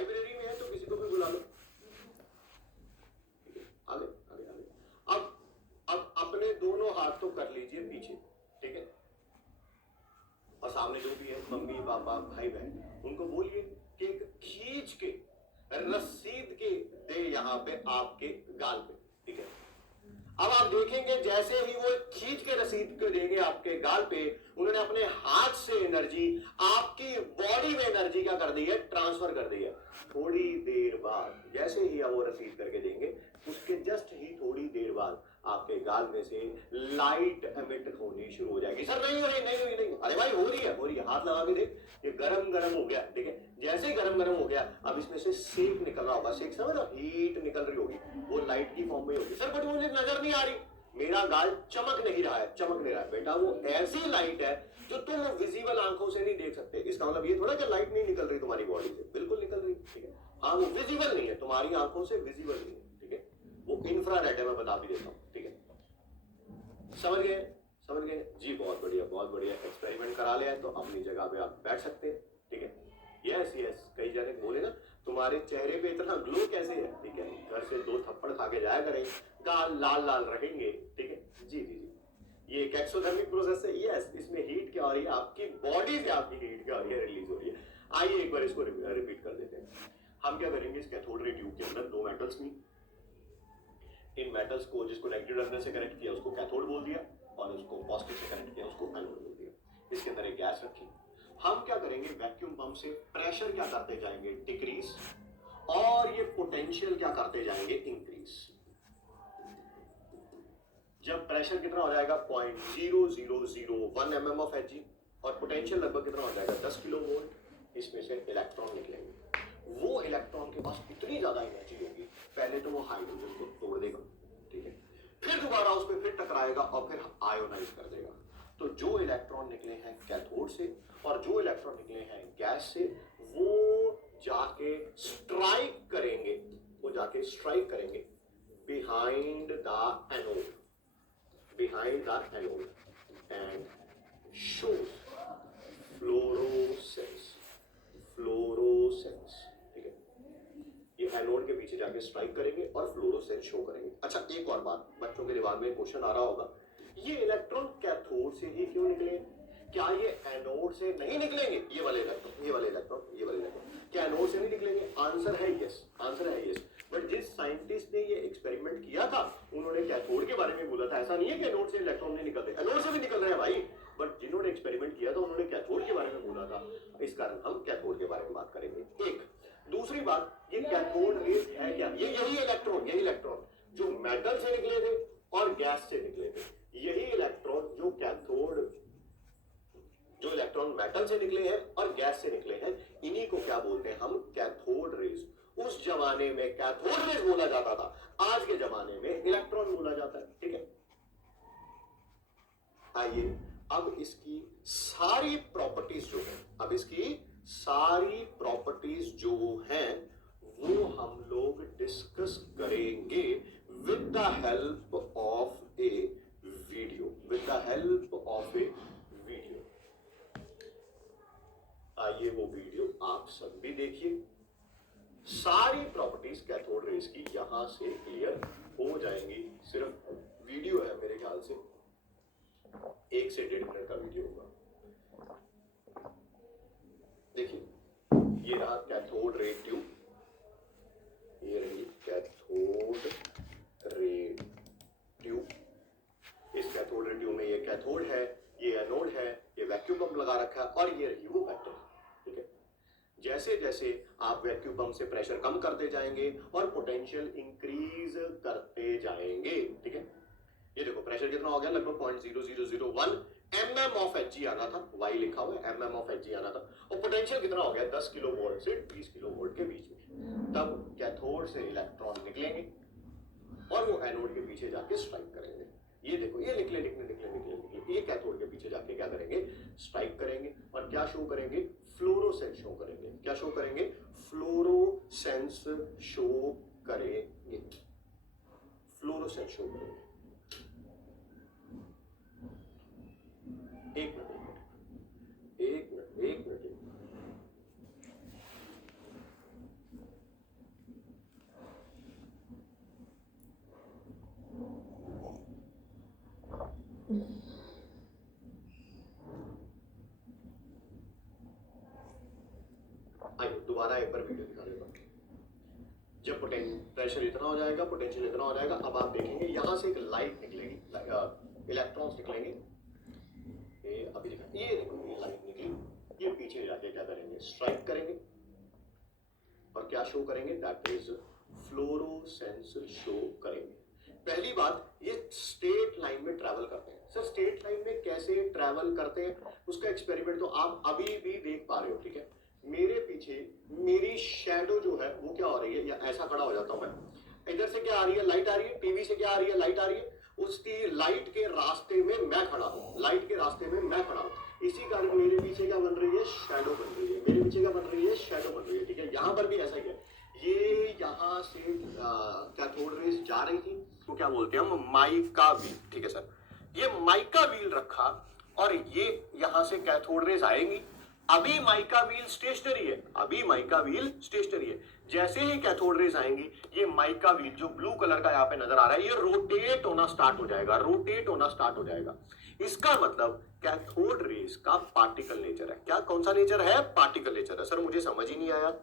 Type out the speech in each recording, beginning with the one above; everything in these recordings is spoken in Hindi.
लाइब्रेरी में है तो किसी को भी बुला लो। आगे आगे आगे। अब अपने दोनों हाथ तो कर लीजिए पीछे, ठीक है, और सामने जो भी है मम्मी पापा भाई बहन उनको बोलिए कि एक खींच के रसीद के दे यहाँ पे आपके गाल पे, ठीक है। अब आप देखेंगे जैसे ही वो खींच के रसीद के देंगे आपके गाल पे, उन्होंने अपने हाथ से एनर्जी आपकी बॉडी में एनर्जी क्या कर दी है, ट्रांसफर कर दी है। थोड़ी देर बाद जैसे ही वो रसीद करके देंगे उसके जस्ट ही थोड़ी देर बाद आपके गाल में से लाइट एमिट होनी शुरू हो जाएगी। सर नहीं हो रही, नहीं हुई, नहीं। अरे भाई हो रही है, हाथ लगा के देख, ये गरम गरम हो गया, ठीक है। जैसे ही गरम गरम हो गया अब इसमें से सेक निकल रहा होगा, सेक समझ, हीट निकल रही होगी, वो लाइट की फॉर्म में होगी। सर बट मुझे नजर नहीं आ रही, मेरा गाल चमक नहीं रहा है, चमक नहीं रहा है। बेटा वो ऐसी लाइट है जो तुम विजिबल आंखों से नहीं देख सकते। इसका मतलब ये थोड़ा कि लाइट नहीं निकल रही तुम्हारी बॉडी से, बिल्कुल निकल रही, ठीक है। हाँ वो विजिबल नहीं है, तुम्हारी आंखों से विजिबल नहीं है, ठीक है। वो इंफ्रारेड है, मैं बता भी देता हूँ, ठीक है। समझ गए, समझ गए जी, बहुत बढ़िया बहुत बढ़िया। एक्सपेरिमेंट करा लिया है तो अपनी जगह पे आप बैठ सकते हैं, ठीक है। यस यस, कई जने बोले ना तुम्हारे चेहरे पे इतना ग्लो कैसे है, ठीक है। घर से 2 थप्पड़ खा के जाया करें, गाल लाल लाल रहेंगे, ठीक है। जी जी जी, ये एक एक्सोथर्मिक प्रोसेस है। यस, इसमें हीट क्या हो रही है, आपकी बॉडी से आपकी हीट क्या हो रही है, रिलीज हो रही है। आइए एक बार इसको रिपीट कर देते हैं। हम क्या करेंगे, इस कैथोड रे ट्यूब के अंदर 2 मेटल्स में, इन मेटल्स को जिसको नेगेटिव टर्मिनल से कनेक्ट किया उसको कैथोड बोल दिया और उसको पॉजिटिव से कनेक्ट किया उसको एनोड बोल दिया। इसके अंदर एक गैस रखी। हम क्या करेंगे, वैक्यूम पंप से प्रेशर क्या करते जाएंगे, डिक्रीज, और ये पोटेंशियल क्या करते जाएंगे, इंक्रीज। जब प्रेशर कितना हो जाएगा 0.0001 mm ऑफ Hg और पोटेंशियल लगभग कितना हो जाएगा 10 किलो वोल्ट, इसमें से इलेक्ट्रॉन निकलेंगे। वो इलेक्ट्रॉन के पास इतनी ज्यादा एनर्जी होगी, पहले तो वो हाइड्रोजन को तोड़ देगा, ठीक है, फिर दोबारा उस पर फिर टकराएगा और फिर आयोनाइज कर देगा। तो जो इलेक्ट्रॉन निकले हैं कैथोड से और जो इलेक्ट्रॉन निकले हैं गैस से, वो जाके स्ट्राइक करेंगे, वो जाके स्ट्राइक करेंगे behind the anode, behind the anode and shows fluorescence, fluorescence, ठीक है। ये एनोड के पीछे जाके स्ट्राइक करेंगे और फ्लोरोसेंस शो करेंगे। अच्छा एक और बात, बच्चों के दिमाग में क्वेश्चन आ रहा होगा, ये इलेक्ट्रॉन कैथोड से ही क्यों निकले, क्या ये एनोड से नहीं निकलेंगे? ये वाले इलेक्ट्रॉन, ये वाले इलेक्ट्रॉन, ये वाले इलेक्ट्रॉन क्या एनोड से नहीं निकलेंगे? आंसर है यस, आंसर है यस। बट जिस साइंटिस्ट ने ये एक्सपेरिमेंट किया था उन्होंने कैथोड के बारे में बोला था। ऐसा नहीं है कि एनोड से इलेक्ट्रॉन नहीं निकलते, एनोड से भी निकल रहे हैं भाई, बट जिन्होंने एक्सपेरिमेंट किया था उन्होंने कैथोड के बारे में बोला था। इस कारण हम कैथोड के बारे में बात करेंगे। एक दूसरी बात, ये कैथोड रेज है क्या? ये यही इलेक्ट्रॉन जो मेटल से निकले थे और गैस से निकले थे, यही इलेक्ट्रॉन जो कैथोड, जो इलेक्ट्रॉन मेटल से निकले हैं और गैस से निकले हैं, इन्हीं को क्या बोलते हैं हम? Cathode rays. उस जमाने में कैथोड रेज बोला जाता था, आज के जमाने में इलेक्ट्रॉन बोला जाता है, ठीक है। आइए अब इसकी सारी प्रॉपर्टीज जो है, अब इसकी सारी प्रॉपर्टीज जो हैं वो हम लोग डिस्कस करेंगे with the help of A video, with the help of A video. आइए वो वीडियो आप सब भी देखिए। सारी प्रॉपर्टीज कैथोड रेज की यहां से क्लियर हो जाएंगी। सिर्फ वीडियो है, मेरे ख्याल से 1 से 1.5 मिनट का वीडियो होगा। देखिए ये रहा कैथोड रे ट्यूब, ये रही कैथोड रे ट्यूब। इस कैथोड रे ट्यूब में ये कैथोड है, ये एनोड है, ये वैक्यूम पंप लगा रखा है और ये रही वो बैटरी, ठीक है। जैसे जैसे आप वैक्यूम पंप से प्रेशर कम करते जाएंगे और पोटेंशियल इंक्रीज करते जाएंगे, ठीक है। ये देखो प्रेशर कितना हो गया, लगभग 0.0001 mm ऑफ Hg आना था, Y लिखा हुआ है, mm ऑफ Hg आना था, और पोटेंशियल कितना हो गया 10 किलो वोल्ट से 20 किलो वोल्ट के बीच में। तब कैथोड से इलेक्ट्रॉन निकलेंगे और वो एनोड के पीछे जाके स्ट्राइक करेंगे। ये देखो ये निकले, ये कैथोड के पीछे जाके क्या करेंगे? स्ट्राइक करेंगे और क्या शो करेंगे? फ्लोरोसेंस शो करेंगे। क्या शो करेंगे? फ्लोरोसेंस शो करेंगे, फ्लोरोसेंस शो करेंगे। एक मिनट दोबारा एक बार वीडियो दिखा देता हूँ। जब प्रेशर इतना हो जाएगा, पोटेंशियल इतना हो जाएगा, अब आप देखेंगे यहाँ से एक लाइट निकलेगी, इलेक्ट्रॉन्स निकलेंगे। ये अभी देखो, ये देखो, ये लाइट निकली, ये पीछे जाके क्या करेंगे, स्ट्राइक करेंगे और क्या शो करेंगे, दैट इज फ्लोरोसेंस शो करेंगे। पहली बात, ये स्ट्रेट लाइन में ट्रैवल करते हैं। सर स्ट्रेट लाइन में कैसे ट्रैवल करते हैं, उसका एक्सपेरिमेंट तो आप अभी भी देख पा रहे हो, ठीक है। मेरे पीछे मेरी शैडो जो है वो क्या हो रही है, या ऐसा खड़ा हो जाता हूं मैं, इधर से क्या आ रही है, लाइट आ रही है, टीवी से क्या आ रही है, लाइट आ रही है, उसकी लाइट के रास्ते में मैं खड़ा हूं, लाइट के रास्ते में मैं खड़ा हूं। इसी कारण मेरे पीछे क्या बन रही है, शैडो बन रही है, मेरे पीछे क्या बन रही है, शैडो बन रही है, ठीक है। यहां पर भी ऐसा ही है, ये यहां से कैथोड रेज जा रही थी, तो क्या बोलते हैं हम, माइका व्हील, ठीक है सर। ये माइका व्हील रखा और ये यहां से कैथोड रेज आएंगी। अभी माइका व्हील स्टेशनरी है, अभी माइका व्हील स्टेशनरी है। जैसे ही कैथोड रेज आएंगी, ये माइका व्हील जो ब्लू कलर का यहां पे नजर आ रहा है, ये रोटेट होना स्टार्ट हो जाएगा, रोटेट होना स्टार्ट हो जाएगा। इसका मतलब कैथोड रेज का पार्टिकल नेचर है। क्या, कौन सा नेचर है, पार्टिकल नेचर है। सर मुझे समझ ही नहीं आया,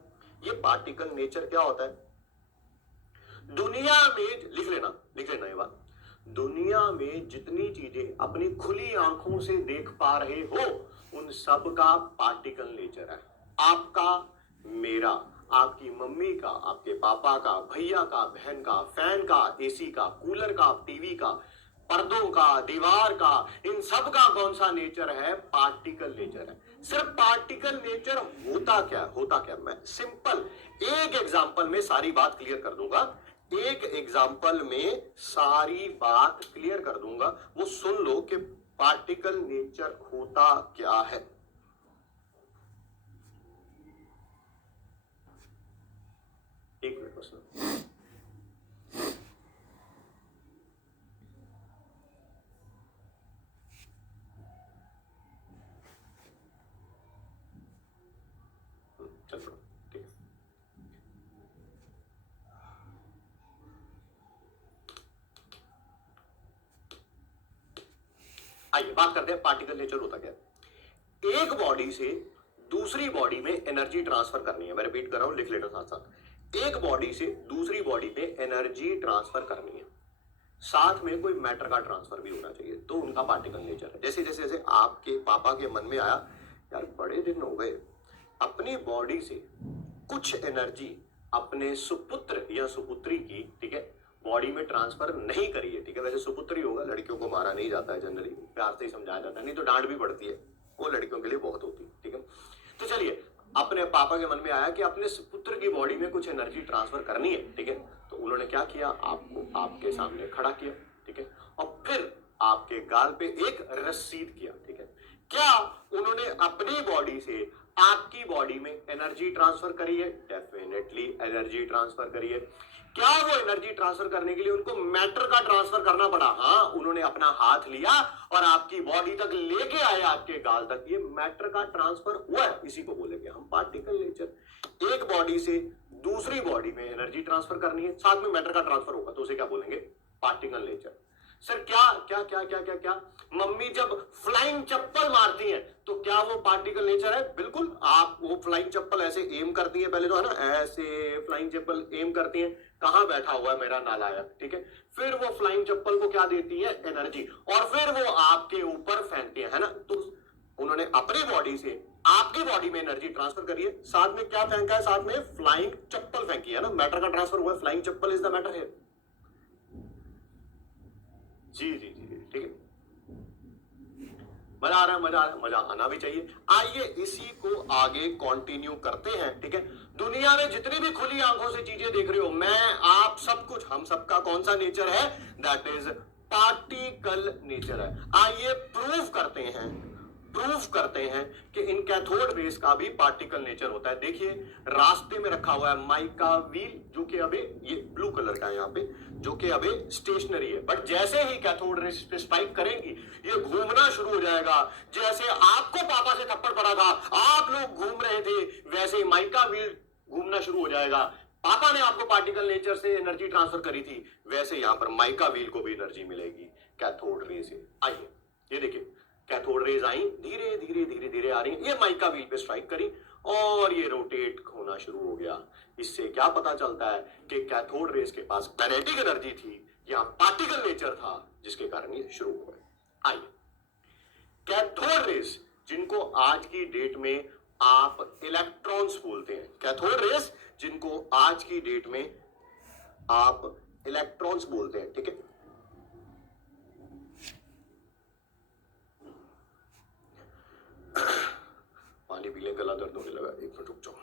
ये पार्टिकल नेचर क्या होता है। दुनिया में, लिख लेना ये बात, दुनिया में जितनी चीजें अपनी खुली आंखों से देख पा रहे हो, उन सब का पार्टिकल नेचर है। आपका, मेरा, आपकी मम्मी का, आपके पापा का, भैया का, बहन का, फैन का, एसी का, कूलर का, टीवी का, पर्दों का, दीवार का, इन सब का कौन सा नेचर है, पार्टिकल नेचर है। सिर्फ पार्टिकल नेचर होता क्या, मैं सिंपल एक एग्जांपल में सारी बात क्लियर कर दूंगा, एक एग्जांपल में सारी बात क्लियर कर दूंगा, वो सुन लो कि पार्टिकल नेचर होता क्या है। एक मिनट बस। चल पड़ो, ठीक है। आइए बात करते हैं पार्टिकल नेचर होता क्या है। एक बॉडी से दूसरी बॉडी में एनर्जी ट्रांसफर करनी है, मैं रिपीट कर रहा हूं, लिख लेना साथ साथ। एक बॉडी से दूसरी बॉडी में एनर्जी ट्रांसफर करनी है, साथ में कोई मैटर का ट्रांसफर भी होना चाहिए, तो उनका पार्टिकल नेचर है। जैसे जैसे जैसे आपके पापा के मन में आया, यार बड़े दिन हो गए, अपनी बॉडी से कुछ एनर्जी अपने सुपुत्र या सुपुत्री की, ठीक है, बॉडी में ट्रांसफर नहीं करी है, ठीक है। वैसे सुपुत्री होगा, लड़कियों को मारा नहीं जाता है, जनरली प्यार से ही समझाया जाता है, नहीं तो डांट भी पड़ती है, वो लड़कियों के लिए बहुत होती है, ठीक है। तो चलिए, अपने पापा के मन में आया कि अपने पुत्र की बॉडी में कुछ एनर्जी ट्रांसफर करनी है, ठीक है। तो उन्होंने क्या किया, आपको आपके सामने खड़ा किया, ठीक है, और फिर आपके गाल पे एक रसीद किया, ठीक है। क्या उन्होंने अपनी बॉडी से आपकी बॉडी में एनर्जी ट्रांसफर करी है? डेफिनेटली एनर्जी ट्रांसफर करी है। क्या वो एनर्जी ट्रांसफर करने के लिए उनको मैटर का ट्रांसफर करना पड़ा? हाँ, उन्होंने अपना हाथ लिया और आपकी बॉडी तक लेके आए, आपके गाल तक। ये मैटर का ट्रांसफर हुआ है, इसी को बोलेंगे हम पार्टिकल नेचर। एक बॉडी से दूसरी बॉडी में एनर्जी ट्रांसफर करनी है, साथ में मैटर का ट्रांसफर होगा, तो उसे क्या बोलेंगे? Particle nature. सर क्या क्या क्या क्या क्या क्या मम्मी जब फ्लाइंग चप्पल मारती हैं तो क्या वो पार्टिकल नेचर है? बिल्कुल। आप वो फ्लाइंग चप्पल ऐसे एम करती है, पहले तो है ना, ऐसे फ्लाइंग चप्पल एम करती है, कहां बैठा हुआ है मेरा नालायक, ठीक है। फिर वो फ्लाइंग चप्पल को क्या देती है? एनर्जी, और फिर वो आपके ऊपर फेंकती है ना। तो उन्होंने अपनी बॉडी से आपकी बॉडी में एनर्जी ट्रांसफर करी है, साथ में क्या फेंका है? साथ में फ्लाइंग चप्पल फेंकी है ना। मैटर का ट्रांसफर हुआ है, flying chappal is the matter है। जी जी जी, ठीक है। मजा आ रहा है, मजा आ रहा है, मजा आना भी चाहिए। आइए इसी को आगे कंटिन्यू करते हैं, ठीक है। दुनिया में जितनी भी खुली आंखों से चीजें देख रहे हो, मैं, आप, सब कुछ, हम सबका कौन सा नेचर है? दैट इज पार्टिकल नेचर है। आइए प्रूव करते हैं कि इन कैथोड रेस का भी पार्टिकल नेचर होता है। देखिए रास्ते में रखा हुआ है माइका व्हील, जो कि अभी ये ब्लू कलर का है यहाँ पे, जो कि अभी स्टेशनरी है, बट जैसे ही कैथोड रेस पे स्ट्राइक करेंगी ये घूमना शुरू हो जाएगा। जैसे आपको पापा से थप्पड़ पड़ा था, आप लोग घूम रहे थे, वैसे ही माइका व्हील घूमना शुरू हो जाएगा। पापा ने आपको पार्टिकल नेचर से एनर्जी ट्रांसफर करी थी, वैसे यहां पर माइका व्हील को भी एनर्जी मिलेगी कैथोड रे से। आइए ये देखिए, कैथोड रेज आई, धीरे धीरे धीरे धीरे आ रही है, ये माइका व्हील पे स्ट्राइक करी और ये रोटेट होना शुरू हो गया। इससे क्या पता चलता है कि कैथोड रेस के पास काइनेटिक एनर्जी थी या पार्टिकल नेचर था जिसके कारण ये शुरू हुआ। आइए, कैथोड रेस जिनको आज की डेट में आप इलेक्ट्रॉन्स बोलते हैं, कैथोड रेस जिनको आज की डेट में आप इलेक्ट्रॉन्स बोलते हैं, ठीक है। पानी पी ले, गला दर्द होने लगा, एक मिनट रुक जाओ।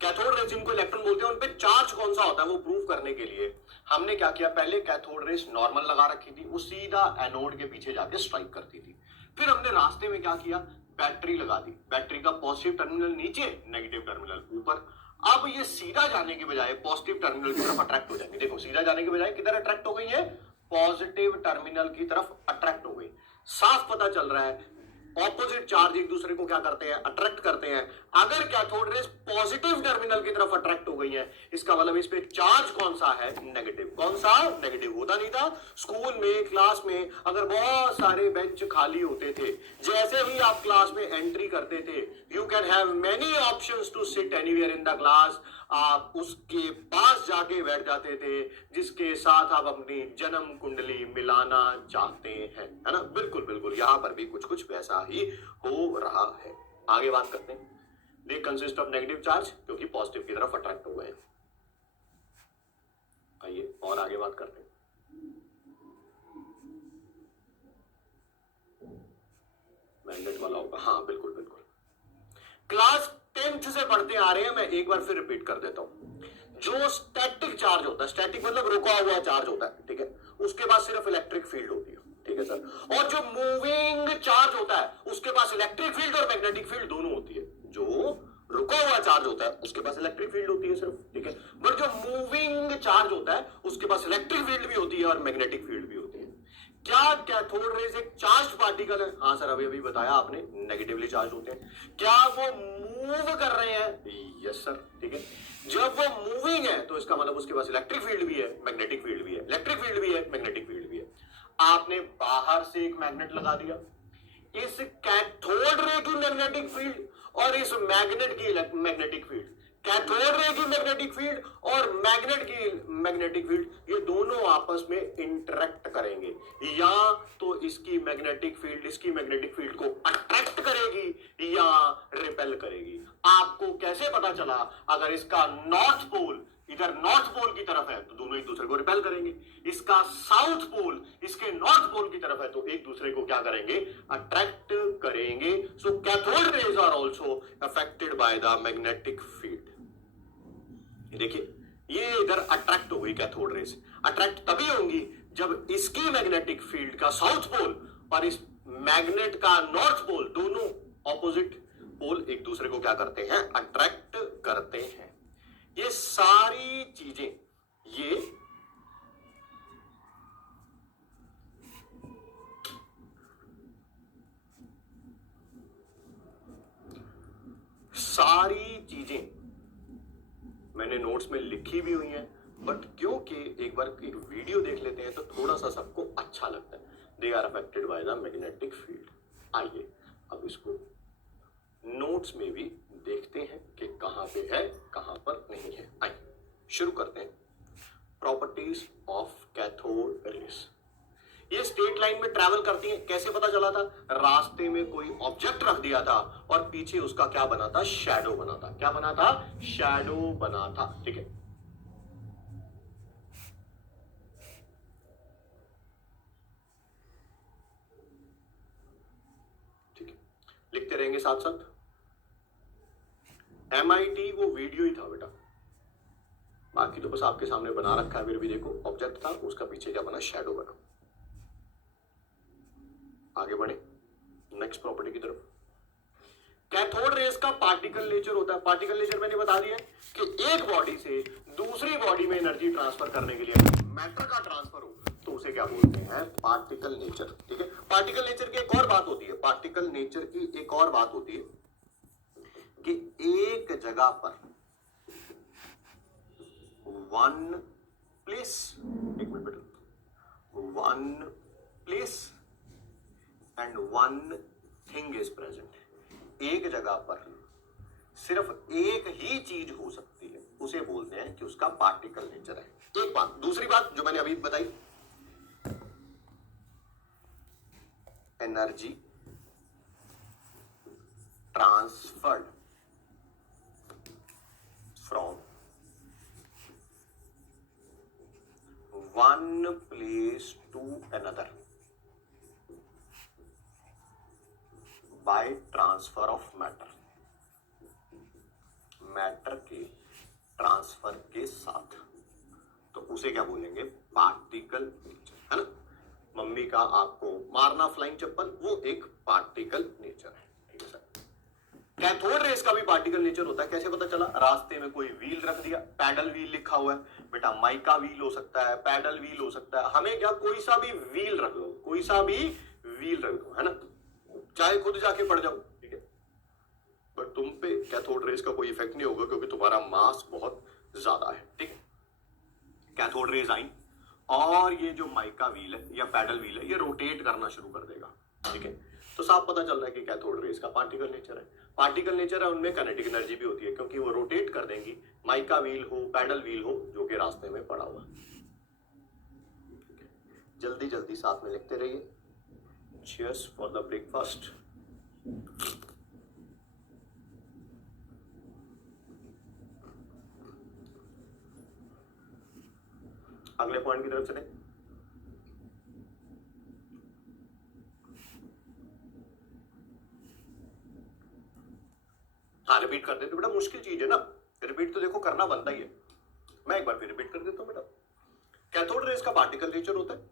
कैथोड रेस जिनको इलेक्ट्रॉन बोलते हैं उन पे चार्ज कौन सा होता है वो प्रूव करने के लिए हमने क्या किया, पहले कैथोड रेस नॉर्मल लगा रखी थी, वो सीधा एनोड के पीछे जाके स्ट्राइक करती थी। फिर हमने रास्ते में क्या किया, बैटरी लगा दी, बैटरी का पॉजिटिव टर्मिनल नीचे, नेगेटिव टर्मिनल ऊपर। अब ये सीधा जाने के बजाय पॉजिटिव टर्मिनल की तरफ अट्रैक्ट हो जाएंगे। देखो, सीधा जाने के बजाय किधर अट्रैक्ट हो गई है, पॉजिटिव टर्मिनल की तरफ अट्रैक्ट हो गई। साफ पता चल रहा है ऑपोजिट चार्ज एक दूसरे को क्या करते हैं, अट्रैक्ट करते हैं। अगर कैथोड रेस पॉजिटिव टर्मिनल की तरफ अट्रैक्ट हो गई है, इसका मतलब इस पे चार्ज कौन सा है, नेगेटिव। कौन सा, नेगेटिव। होता नहीं था स्कूल में, क्लास में अगर बहुत सारे बेंच खाली होते थे, जैसे ही आप क्लास में एंट्री करते थे, you can have many options to sit anywhere in the class, आप उसके पास जाके बैठ जाते थे जिसके साथ आप अपनी जन्म कुंडली मिलाना चाहते हैं, है ना। बिल्कुल बिल्कुल, यहां पर भी कुछ कुछ वैसा ही हो रहा है। आगे बात करते हैं। They consist of negative charge क्योंकि पॉजिटिव की तरफ अट्रैक्ट हो गए। आइए और आगे बात करते हैं। मैग्नेट वाला होगा, हाँ बिल्कुल बिल्कुल। क्लास 10th से पढ़ते आ रहे हैं, मैं एक बार फिर रिपीट कर देता हूं। जो स्टैटिक चार्ज होता है, स्टैटिक मतलब रुका हुआ चार्ज होता है, ठीक है, उसके पास सिर्फ इलेक्ट्रिक फील्ड होती है, ठीक है सर। और जो मूविंग चार्ज होता है उसके पास इलेक्ट्रिक फील्ड और मैग्नेटिक फील्ड दोनों होती है। जो रुका हुआ चार्ज होता है उसके पास इलेक्ट्रिक फील्ड होती है सिर्फ, ठीक है। बट जो मूविंग चार्ज होता है उसके पास इलेक्ट्रिक फील्ड भी होती है और मैग्नेटिक फील्ड भी होती है। क्या कैथोड रेज एक चार्ज पार्टिकल है? हाँ सर, अभी अभी बताया आपने, नेगेटिवली चार्ज होते हैं। क्या वो मूव कर रहे हैं? यस सर, ठीक है। जब वो मूविंग है तो इसका मतलब उसके पास इलेक्ट्रिक फील्ड भी है, मैग्नेटिक फील्ड भी है, इलेक्ट्रिक फील्ड भी है, मैग्नेटिक फील्ड भी है। आपने बाहर से एक मैग्नेट लगा दिया, इस कैथोड रे की मैग्नेटिक फील्ड और इस मैग्नेट की मैग्नेटिक फील्ड, कैथोड रे की मैग्नेटिक फील्ड और मैग्नेट की मैग्नेटिक फील्ड, ये दोनों आपस में इंटरेक्ट करेंगे। या तो इसकी मैग्नेटिक फील्ड इसकी मैग्नेटिक फील्ड को अट्रैक्ट करेगी या रिपेल करेगी। आपको कैसे पता चला? अगर इसका नॉर्थ पोल इधर नॉर्थ पोल की तरफ है तो दोनों एक दूसरे को रिपेल करेंगे, इसका साउथ पोल इसके नॉर्थ पोल की तरफ है तो एक दूसरे को क्या करेंगे, अट्रैक्ट करेंगे। So cathode rays are also affected by the magnetic field. देखिए, ये इधर अट्रैक्ट हो गई कैथोड रेज, अट्रैक्ट तभी होंगी जब इसकी मैग्नेटिक फील्ड का साउथ पोल और इस मैग्नेट का नॉर्थ पोल, दोनों ऑपोजिट पोल एक दूसरे को क्या करते हैं, अट्रैक्ट करते हैं। ये सारी चीजें मैंने नोट्स में लिखी भी हुई हैं, बट क्योंकि एक बार एक वीडियो देख लेते हैं तो थोड़ा सा सबको अच्छा लगता है। They are affected by the magnetic field. आइए अब इसको नोट्स में भी देखते हैं कि कहां पे है कहां पर नहीं है। आइए शुरू करते हैं। Properties of cathode rays. ये स्ट्रेट लाइन में ट्रैवल करती हैं। कैसे पता चला था? रास्ते में कोई ऑब्जेक्ट रख दिया था और पीछे उसका क्या बना था, शैडो बना था। क्या बना था? शैडो बना था, ठीक है। ठीक है, लिखते रहेंगे साथ साथ। MIT वो वीडियो ही था बेटा, बाकी तो बस आपके सामने बना रखा है। फिर भी देखो, ऑब्जेक्ट था, उसका पीछे क्या बना, शैडो बना। आगे बढ़े नेक्स्ट प्रॉपर्टी की तरफ। कैथोड रेस का पार्टिकल नेचर होता है। पार्टिकल नेचर मैंने बता दिया कि एक बॉडी से दूसरी बॉडी में एनर्जी ट्रांसफर करने के लिए मैटर का ट्रांसफर हो तो उसे क्या बोलते हैं, पार्टिकल नेचर। ठीक है, पार्टिकल नेचर की एक और बात होती है, पार्टिकल नेचर की एक और बात होती है कि एक जगह पर वन प्लेस, एक मिनट बेटा, one place and one thing is present. एक जगह पर सिर्फ एक ही चीज हो सकती है, उसे बोलते हैं कि उसका पार्टिकल नेचर है। एक बात। दूसरी बात जो मैंने अभी बताई, energy transferred from one place to another by transfer of matter, matter के ट्रांसफर के साथ, तो उसे क्या बोलेंगे, पार्टिकल नेचर, है ना। मम्मी का आपको मारना फ्लाइंग चप्पल, वो एक पार्टिकल नेचर है। ठीक है सर। कैथोड रेस का भी पार्टिकल नेचर होता है। कैसे पता चला, रास्ते में कोई व्हील रख दिया, पैडल व्हील लिखा हुआ है, बेटा माइका व्हील हो सकता है, पैडल व्हील हो सकता है, हमें क्या, कोई सा भी व्हील रख दो, कोई सा भी व्हील रख दो, है ना, चाहे खुद जाके पड़ जाओ, ठीक है, पर तुम पे कैथोड रेस का कोई इफेक्ट नहीं होगा क्योंकि तुम्हारा मास बहुत ज्यादा है। ठीक है, कैथोड रेज आई और ये जो माइका व्हील है या पैडल व्हील है, ये रोटेट करना शुरू कर देगा। ठीक है, तो साफ पता चल रहा है कि कैथोड रेज का पार्टिकल नेचर है। पार्टिकल नेचर है, उनमें काइनेटिक एनर्जी भी होती है क्योंकि वो रोटेट कर देंगी, माइका व्हील हो, पैडल व्हील हो, जो कि रास्ते में पड़ा हुआ। जल्दी जल्दी साथ में लिखते रहिए। Cheers for the breakfast. अगले पॉइंट की तरफ चले। हाँ, रिपीट कर देते बेटा, मुश्किल चीज है ना, रिपीट तो देखो करना बनता ही है। मैं एक बार फिर रिपीट कर देता हूं बेटा। कैथोड रेस का पार्टिकल नेचर होता है।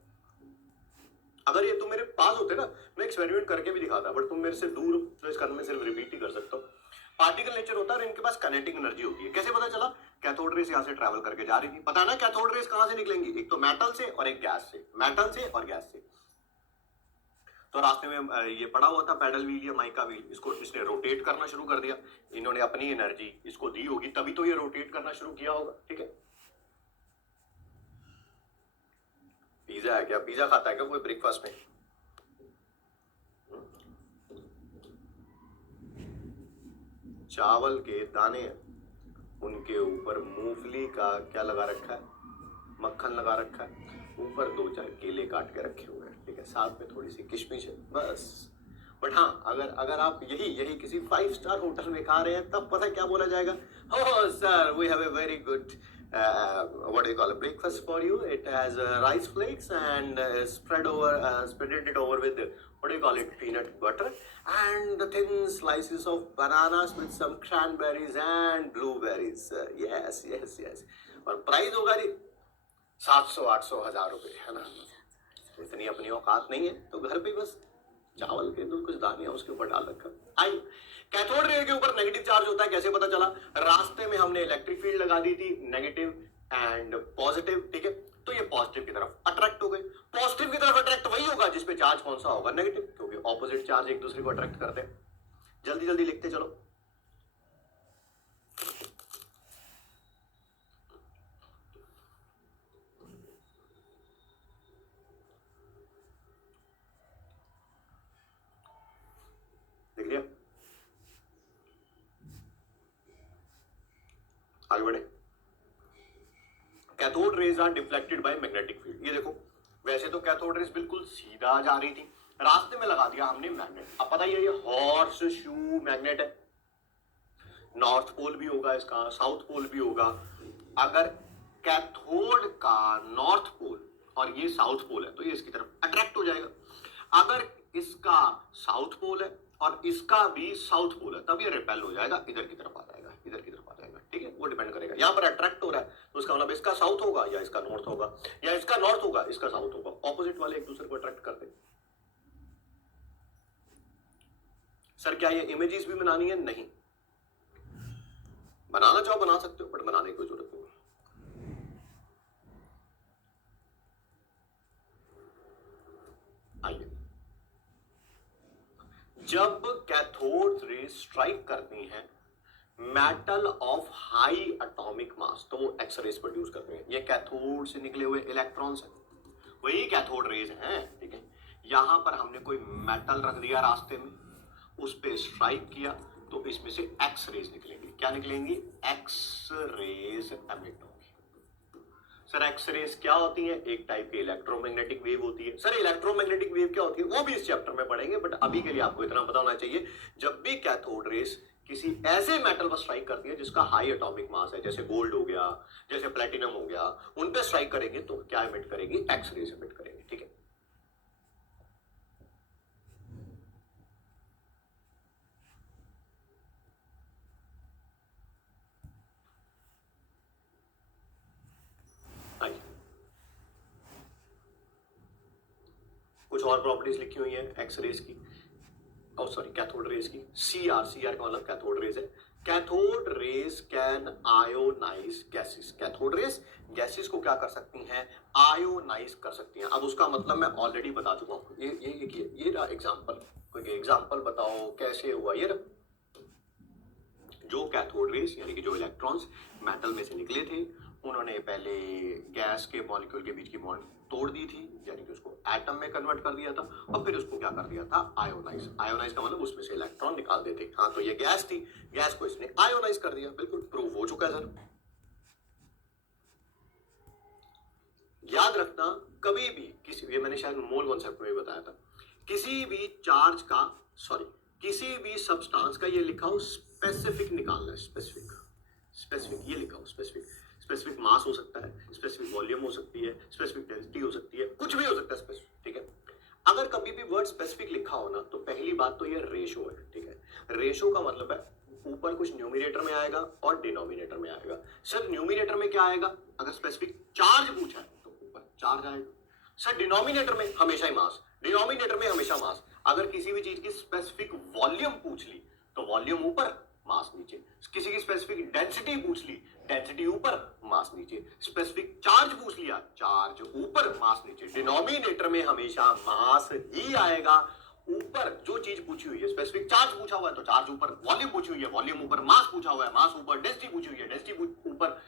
अगर ये तुम मेरे पास होते ना, मैं एक्सपेरिमेंट करके भी दिखाता, बट तुम मेरे से दूर, तो इस कारण मैं सिर्फ रिपीट ही कर सकता हूँ। पार्टिकल नेचर होता है और इनके पास काइनेटिक एनर्जी होती है। कैसे पता चला, कैथोड रेस यहां से ट्रैवल करके जा रही थी, पता है ना कैथोड रेस कहां से निकलेंगी, एक तो मेटल से और एक गैस से, मेटल से और गैस से। तो रास्ते में ये पड़ा हुआ था पैडल व्हील या माइका व्हील, इसको इसने रोटेट करना शुरू कर दिया, इन्होंने अपनी एनर्जी इसको दी होगी, तभी तो ये रोटेट करना शुरू किया होगा। ठीक है, पिज्जा है क्या, पिज्जा खाता है क्या कोई ब्रेकफास्ट में? चावल के दाने, उनके ऊपर मूंगफली का क्या लगा रखा है, मक्खन लगा रखा है, ऊपर 2-4 केले काट के रखे हुए हैं। ठीक है, साथ में थोड़ी सी किशमिश है, बस। बट हाँ, अगर आप यही किसी 5 स्टार होटल में खा रहे हैं, तब पता क्या बोला जाएगा, oh sir, we have a very good what do you call it, breakfast for you. It has rice flakes and spread it over with what do you call it, peanut butter and the thin slices of bananas with some cranberries and blueberries. Yes. और प्राइस होगा जी 700, 800, 1000 रुपए, है ना। इतनी अपनी औकात नहीं है, तो घर पे बस चावल के कुछ दाने उसके ऊपर डाल रखा। आई, कैथोड रे के ऊपर नेगेटिव चार्ज होता है। कैसे पता चला, रास्ते में हमने इलेक्ट्रिक फील्ड लगा दी थी, नेगेटिव एंड पॉजिटिव। ठीक है, तो ये पॉजिटिव की तरफ अट्रैक्ट हो गए। पॉजिटिव की तरफ अट्रैक्ट वही होगा जिसपे चार्ज कौन सा होगा, नेगेटिव, क्योंकि ऑपोजिट चार्ज एक दूसरे को अट्रैक्ट करते हैं। जल्दी जल्दी लिखते चलो। लिख लिया, आगे बढ़े। Cathode rays are deflected by magnetic field. ये देखो, वैसे तो कैथोड रेज बिल्कुल सीधा जा रही थी, रास्ते में लगा दिया हमने मैग्नेट। अब पता ये हॉर्स शू मैग्नेट है, नॉर्थ पोल भी होगा इसका, साउथ पोल भी होगा। अगर कैथोड का नॉर्थ पोल और ये साउथ पोल है, तो ये इसकी तरफ अट्रैक्ट हो जाएगा। अगर इसका साउथ पोल है और इसका भी साउथ पोल है, तब ये रिपेल हो जाएगा, इधर की तरफ आ जाएगा, इधर की तरफ आ जाएगा। ठीक है, वो डिपेंड करेगा। यहाँ पर अट्रैक्ट हो रहा है, तो उसका मतलब इसका साउथ होगा या इसका नॉर्थ होगा, या इसका नॉर्थ होगा इसका साउथ होगा। ऑपोजिट वाले एक दूसरे को अट्रैक्ट करते हैं। सर क्या ये इमेजेस भी बनानी है? नहीं, बनाना चाहो बना सकते हो, बट बनाने की कोई जरूरत नहीं। जब कैथोड रेज स्ट्राइक करती हैं metal of high atomic mass तो वो एक्स रेज प्रोड्यूस करते हैं। ये कैथोड से निकले हुए इलेक्ट्रॉन्स हैं, वही कैथोड रेज हैं। ठीक है, यहां पर हमने कोई मेटल रख दिया रास्ते में, उस पे स्ट्राइक किया तो इसमें से एक्स रेज निकलेंगी। क्या निकलेंगी? एक्स रेज एमिट होंगी। सर एक्स रेज क्या होती है? एक टाइप की इलेक्ट्रोमैग्नेटिक वेव होती है। सर इलेक्ट्रोमैग्नेटिक वेव क्या होती है वो भी इस चैप्टर में पढ़ेंगे, बट अभी के लिए आपको इतना पता होना चाहिए, जब भी कैथोड रेज किसी ऐसे मेटल पर स्ट्राइक करती है जिसका हाई एटॉमिक मास है, जैसे गोल्ड हो गया, जैसे प्लेटिनम हो गया, उन पे स्ट्राइक करेंगे तो क्या एमिट करेंगी? एक्स रेज एमिट करेंगे। ठीक है, आइए कुछ और प्रॉपर्टीज लिखी हुई है एक्स रेज की, सॉरी कैथोड रेज की। सी आर का मतलब कैथोड रेज है। Cathode rays can ionize gases. Cathode rays gases को क्या कर सकती हैं? आयोनाइज कर सकती हैं। अब उसका मतलब मैं ऑलरेडी बता चुका हूं। ये रहा एग्जांपल। कोई एग्जांपल बताओ कैसे हुआ ये रहा। जो कैथोड रेज यानी कि जो इलेक्ट्रॉन्स मेटल में से निकले थे, उन्होंने पहले गैस के मॉलिक्यूल के बीच की बॉन्ड तोड़ दी थी, यानी कि उसको एटम में कन्वर्ट कर दिया था, और फिर उसको क्या कर दिया था? आयोनाइज। आयोनाइज का मतलब उसमें से इलेक्ट्रॉन निकाल देते। हाँ, तो ये गैस थी, गैस को इसने आयोनाइज कर दिया। बिल्कुल प्रूव हो चुका है सर। याद रखना, कभी भी किसी, ये मैंने शायद मोल कॉन्सेप्ट में भी बताया था, किसी भी चार्ज का, सॉरी किसी भी सब्सटेंस का ये लिखा हो स्पेसिफिक निकालना है। स्पेसिफिक ये लिखा हो स्पेसिफिक मास हो सकता है, स्पेसिफिक वॉल्यूम हो सकती है, स्पेसिफिक डेंसिटी हो सकती है, कुछ भी हो सकता है स्पेसिफिक। ठीक है, अगर कभी भी वर्ड स्पेसिफिक लिखा हो ना, तो पहली बात तो ये रेशो है। ठीक है, रेशो का मतलब है ऊपर कुछ न्यूमिनेटर में आएगा और डिनोमिनेटर में आएगा। सर न्यूमिनेटर में क्या आएगा? अगर स्पेसिफिक चार्ज पूछा है तो ऊपर चार्ज आएगा। सर डिनोमिनेटर में हमेशा ही मास, डिनोमिनेटर में हमेशा मास। अगर किसी भी चीज की स्पेसिफिक वॉल्यूम पूछ ली तो वॉल्यूम ऊपर, मास नीचे। किसी की स्पेसिफिक डेंसिटी पूछ ली, डेंसिटी ऊपर, मास नीचे। स्पेसिफिक चार्ज पूछ लिया, चार्ज ऊपर, मास नीचे। डिनोमिनेटर में हमेशा मास ही आएगा। ऊपर जो चीज पूछी हुई है, स्पेसिफिक चार्ज पूछा हुआ है तो चार्ज ऊपर, वॉल्यूम पूछी हुई है, वॉल्यूम ऊपर, मास पूछा हुआ है, मास ऊपर, डेंसिटी पूछी हुई है, डेंसिटी ऊपर,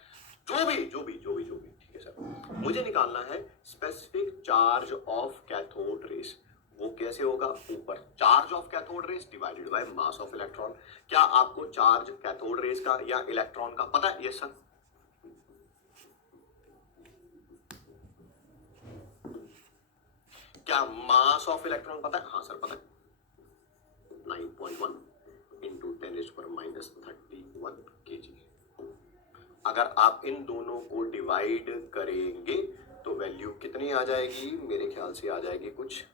जो भी। ठीक है सर, मुझे निकालना है specific charge of cathode rays. वो कैसे होगा? ऊपर charge of cathode rays divided by mass of electron. क्या आपको चार्ज कैथोड रेज का या इलेक्ट्रॉन का पता है? Yes sir. क्या मास ऑफ इलेक्ट्रॉन पता है? हाँ सर पता है, 9.1 इंटू 10⁻31 kg। अगर आप इन दोनों को डिवाइड करेंगे तो वैल्यू कितनी आ जाएगी? मेरे ख्याल से आ जाएगी कुछ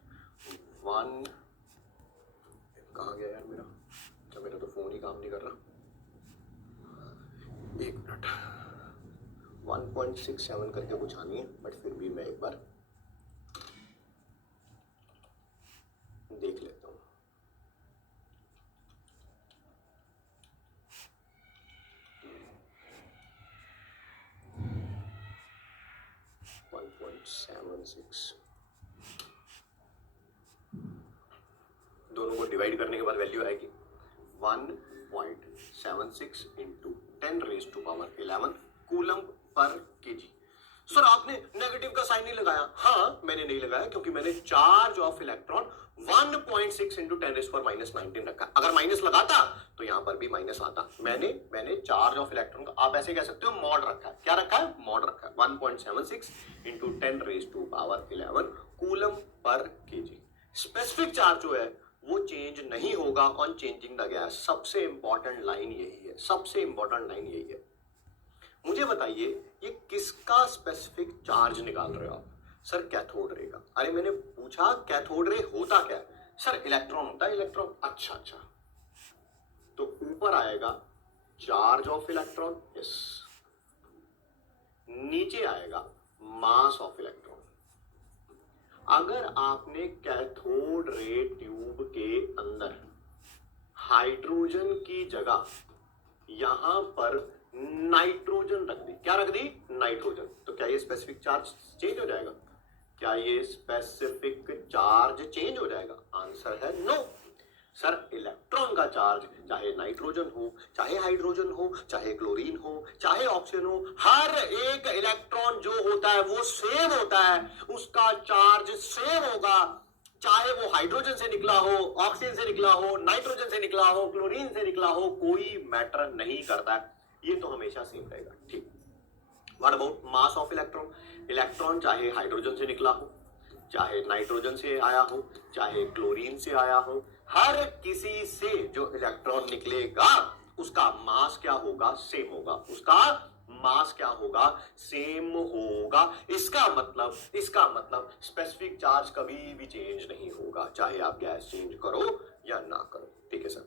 1, कहाँ गया यार मेरा? अच्छा मेरा तो फोन ही काम नहीं कर रहा, एक मिनट। 1.67 करके कुछ आनी है, बट फिर भी मैं एक बार देख लेता हूँ। दोनों को डिवाइड करने के बाद वैल्यू आएगी 1.76 into 10⁻11 coulomb per KG. Sir आपने नेगेटिव का साइन नहीं लगाया? हाँ मैंने नहीं लगाया, क्योंकि मैंने चार्ज ऑफ इलेक्ट्रॉन 1.6 इंटू 10⁻19 रखा। अगर माइनस लगाता तो यहां पर भी माइनस आता। मैंने चार्ज ऑफ इलेक्ट्रॉन का, आप ऐसे कह सकते हो, मॉड रखा है। क्या रखा है? मॉड रखा है। 1.76 into 10⁻11 coulomb per KG. Specific charge जो है वो चेंज नहीं होगा ऑन चेंजिंग द गैस। सबसे इंपॉर्टेंट लाइन यही है, सबसे इंपॉर्टेंट लाइन यही है। मुझे बताइए ये किसका स्पेसिफिक चार्ज निकाल रहे हो आप? सर कैथोड रे का। अरे मैंने पूछा कैथोड रे होता क्या है? सर इलेक्ट्रॉन होता है, इलेक्ट्रॉन। अच्छा, तो ऊपर आएगा चार्ज ऑफ इलेक्ट्रॉन, यस, नीचे आएगा मास ऑफ इलेक्ट्रॉन। अगर आपने कैथोड रे ट्यूब के अंदर हाइड्रोजन की जगह यहां पर नाइट्रोजन रख दी, क्या रख दी? नाइट्रोजन, तो क्या ये स्पेसिफिक चार्ज चेंज हो जाएगा? क्या ये स्पेसिफिक चार्ज चेंज हो जाएगा? आंसर है नो। सर चार्ज, चाहे नाइट्रोजन हो, चाहे हाइड्रोजन हो, चाहे क्लोरीन हो, चाहे ऑक्सीजन हो, हर एक इलेक्ट्रॉन जो होता है वो सेम होता है, उसका चार्ज सेम होगा, चाहे वो हाइड्रोजन से निकला हो, ऑक्सीजन से निकला हो, नाइट्रोजन से निकला हो, क्लोरीन से निकला हो, कोई मैटर नहीं करता है, ये तो हमेशा सेम रहेगा। ठीक। What about mass of electron? Electron चाहे हाइड्रोजन से निकला हो, चाहे नाइट्रोजन से आया हो, चाहे क्लोरीन से आया हो, हर किसी से जो इलेक्ट्रॉन निकलेगा उसका मास क्या होगा? सेम होगा। उसका मास क्या होगा? सेम होगा। इसका मतलब स्पेसिफिक चार्ज कभी भी चेंज नहीं होगा, चाहे आप गैस चेंज करो या ना करो। ठीक है sir.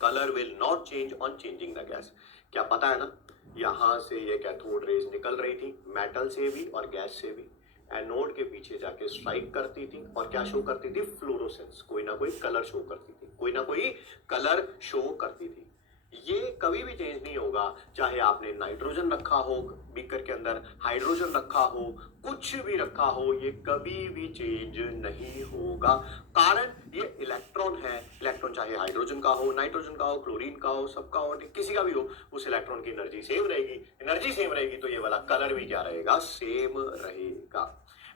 Colour will not change on changing the gas. क्या पता है ना, यहां से ये कैथोड रेज निकल रही थी, मेटल से भी और गैस से भी, एनोड के पीछे जाके स्ट्राइक करती थी और क्या शो करती थी? फ्लोरोसेंस, कोई ना कोई कलर शो करती थी, कोई ना कोई कलर शो करती थी। ये कभी भी चेंज नहीं होगा, चाहे आपने नाइट्रोजन रखा हो बीकर के अंदर, हाइड्रोजन रखा हो, कुछ भी रखा हो, ये कभी भी चेंज नहीं होगा। कारण ये इलेक्ट्रॉन है। इलेक्ट्रॉन चाहे हाइड्रोजन का हो, नाइट्रोजन का हो, क्लोरीन का हो, सबका हो, किसी का भी हो, उस इलेक्ट्रॉन की एनर्जी सेम रहेगी। एनर्जी सेम रहेगी तो ये वाला कलर भी क्या रहेगा? सेम रहेगा।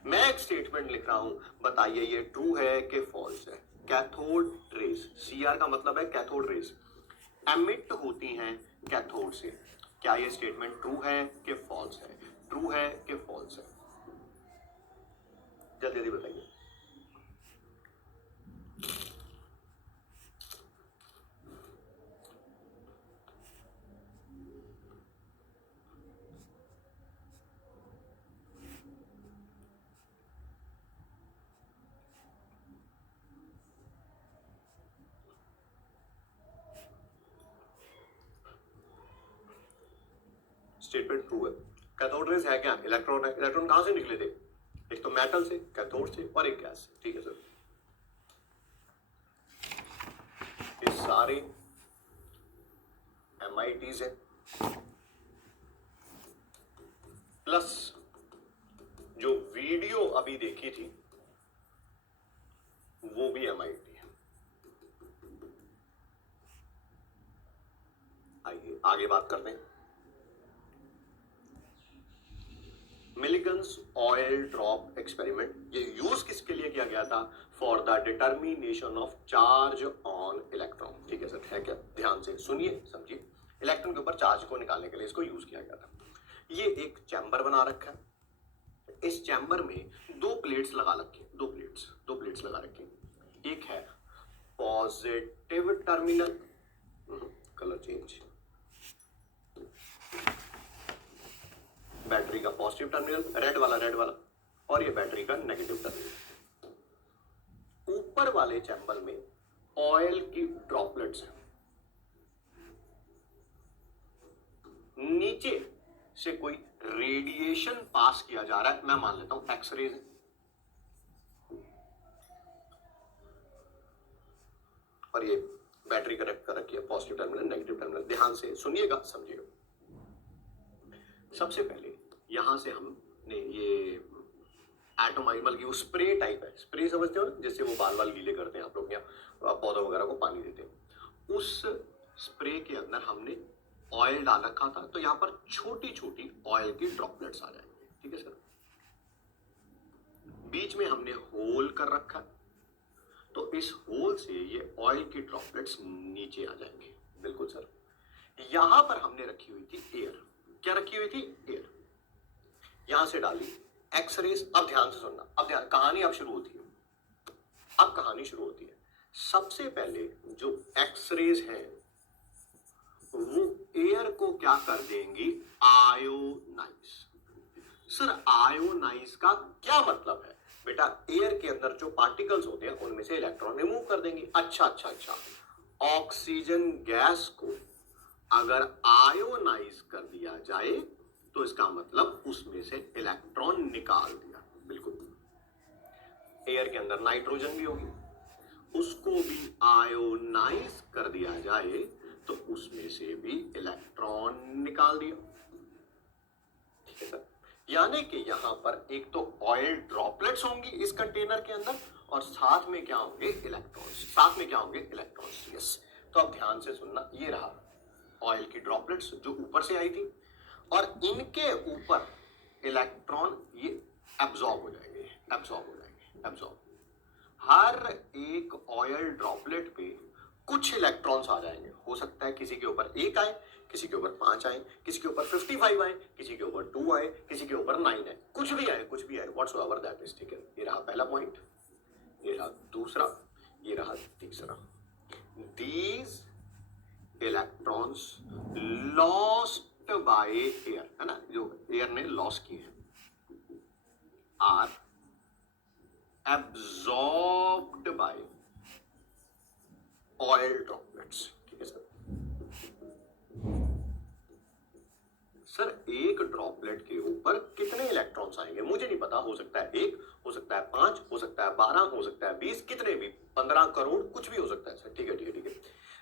मैं एक स्टेटमेंट लिख रहा हूं, बताइए ये ट्रू है कि फॉल्स है। कैथोड रेज, सीआर का मतलब है कैथोड रेज, एमिट होती हैं कैथोड से। क्या ये स्टेटमेंट ट्रू है कि फॉल्स है? ट्रू है कि फॉल्स है? जल्दी जल्दी बताइए। स्टेटमेंट ट्रू है। कैथोड रेज है क्या? इलेक्ट्रॉन है। इलेक्ट्रॉन कहां से निकले थे? एक तो मेटल से, कैथोड से, और एक गैस से। ठीक है सर। ये सारे MITs हैं, प्लस जो वीडियो अभी देखी थी वो भी MIT है। आइए आगे बात करते हैं। मिलिगन्स ऑयल ड्रॉप एक्सपेरिमेंट, ये यूज किसके लिए किया गया था? For the determination of charge on electron. ठीक है सर, है क्या? ध्यान से सुनिए, समझिए। इलेक्ट्रॉन के ऊपर चार्ज को निकालने के लिए इसको यूज किया गया था। ये एक चैम्बर बना रखा है, इस चैम्बर में दो प्लेट्स लगा रखी, दो प्लेट्स लगा रखी। एक है positive terminal, colour change, battery का पॉजिटिव टर्मिनल, रेड वाला, और ये बैटरी का नेगेटिव टर्मिनल। ऊपर वाले चैम्बर में ऑयल की ड्रॉपलेट्स हैं, नीचे से कोई रेडिएशन पास किया जा रहा है, मैं मान लेता हूं एक्सरेज है, और ये बैटरी कनेक्ट कर रखी है, पॉजिटिव टर्मिनल, नेगेटिव टर्मिनल। ध्यान से सुनिएगा, समझिएगा। सबसे पहले यहां से हमने ये एटोमाइमल की वो स्प्रे टाइप है, स्प्रे समझते हो ना, जिससे वो बाल गीले करते हैं आप लोग, या पौधों वगैरह को पानी देते हैं। उस स्प्रे के अंदर हमने ऑयल डाल रखा था, तो यहां पर छोटी छोटी ऑयल की ड्रॉपलेट्स आ जाएंगे। ठीक है सर। बीच में हमने होल कर रखा, तो इस होल से ये ऑयल की ड्रॉपलेट्स नीचे आ जाएंगे। बिल्कुल सर। यहां पर हमने रखी हुई थी एयर। क्या रखी हुई थी? एयर। यहां से डाली एक्सरेज। अब ध्यान से सुनना, अब ध्यान, कहानी अब शुरू होती है। अब कहानी शुरू होती है। सबसे पहले जो एक्सरेज है वो एयर को क्या कर देंगी? आयोनाइज। सर आयोनाइज का क्या मतलब है? बेटा एयर के अंदर जो पार्टिकल्स होते हैं उनमें से इलेक्ट्रॉन रिमूव कर देंगे। अच्छा। ऑक्सीजन गैस को अगर आयोनाइज कर दिया जाए तो इसका मतलब उसमें से इलेक्ट्रॉन निकाल दिया। बिल्कुल। एयर के अंदर नाइट्रोजन भी होगी, उसको भी आयोनाइज कर दिया जाए तो उसमें से भी इलेक्ट्रॉन निकाल दिया। ठीक है सर। यानी कि यहां पर एक तो ऑयल ड्रॉपलेट्स होंगी इस कंटेनर के अंदर, और साथ में क्या होंगे, इलेक्ट्रॉन्स, साथ में क्या होंगे, इलेक्ट्रॉन्स। यस, तो अब ध्यान से सुनना, ये रहा ऑयल की ड्रॉपलेट्स जो ऊपर से आई थी, और इनके ऊपर इलेक्ट्रॉन ये एब्जॉर्ब हो जाएंगे, एब्जॉर्ब हो जाएंगे, एब्जॉर्ब। हर एक ऑयल ड्रॉपलेट पे कुछ इलेक्ट्रॉन्स आ जाएंगे। हो सकता है किसी के ऊपर 1 आए, किसी के ऊपर 5 आए, किसी के ऊपर 55 आए, किसी के ऊपर 2 आए, किसी के ऊपर 9 आए, कुछ भी आए, कुछ भी आए, व्हाट्सएवर दैट इज। ठीक है, ये रहा पहला पॉइंट, ये रहा दूसरा, ये रहा तीसरा। These electrons lost by air, है ना, जो एयर ने लॉस किए हैं, are absorbed by oil droplets. ठीक है सर। सर एक ड्रॉपलेट के ऊपर कितने इलेक्ट्रॉन्स आएंगे मुझे नहीं पता, हो सकता है 1, हो सकता है 5, हो सकता है 12, हो सकता है 20, कितने भी, 15 करोड़, कुछ भी हो सकता है सर। ठीक है, ठीक है, ठीक है।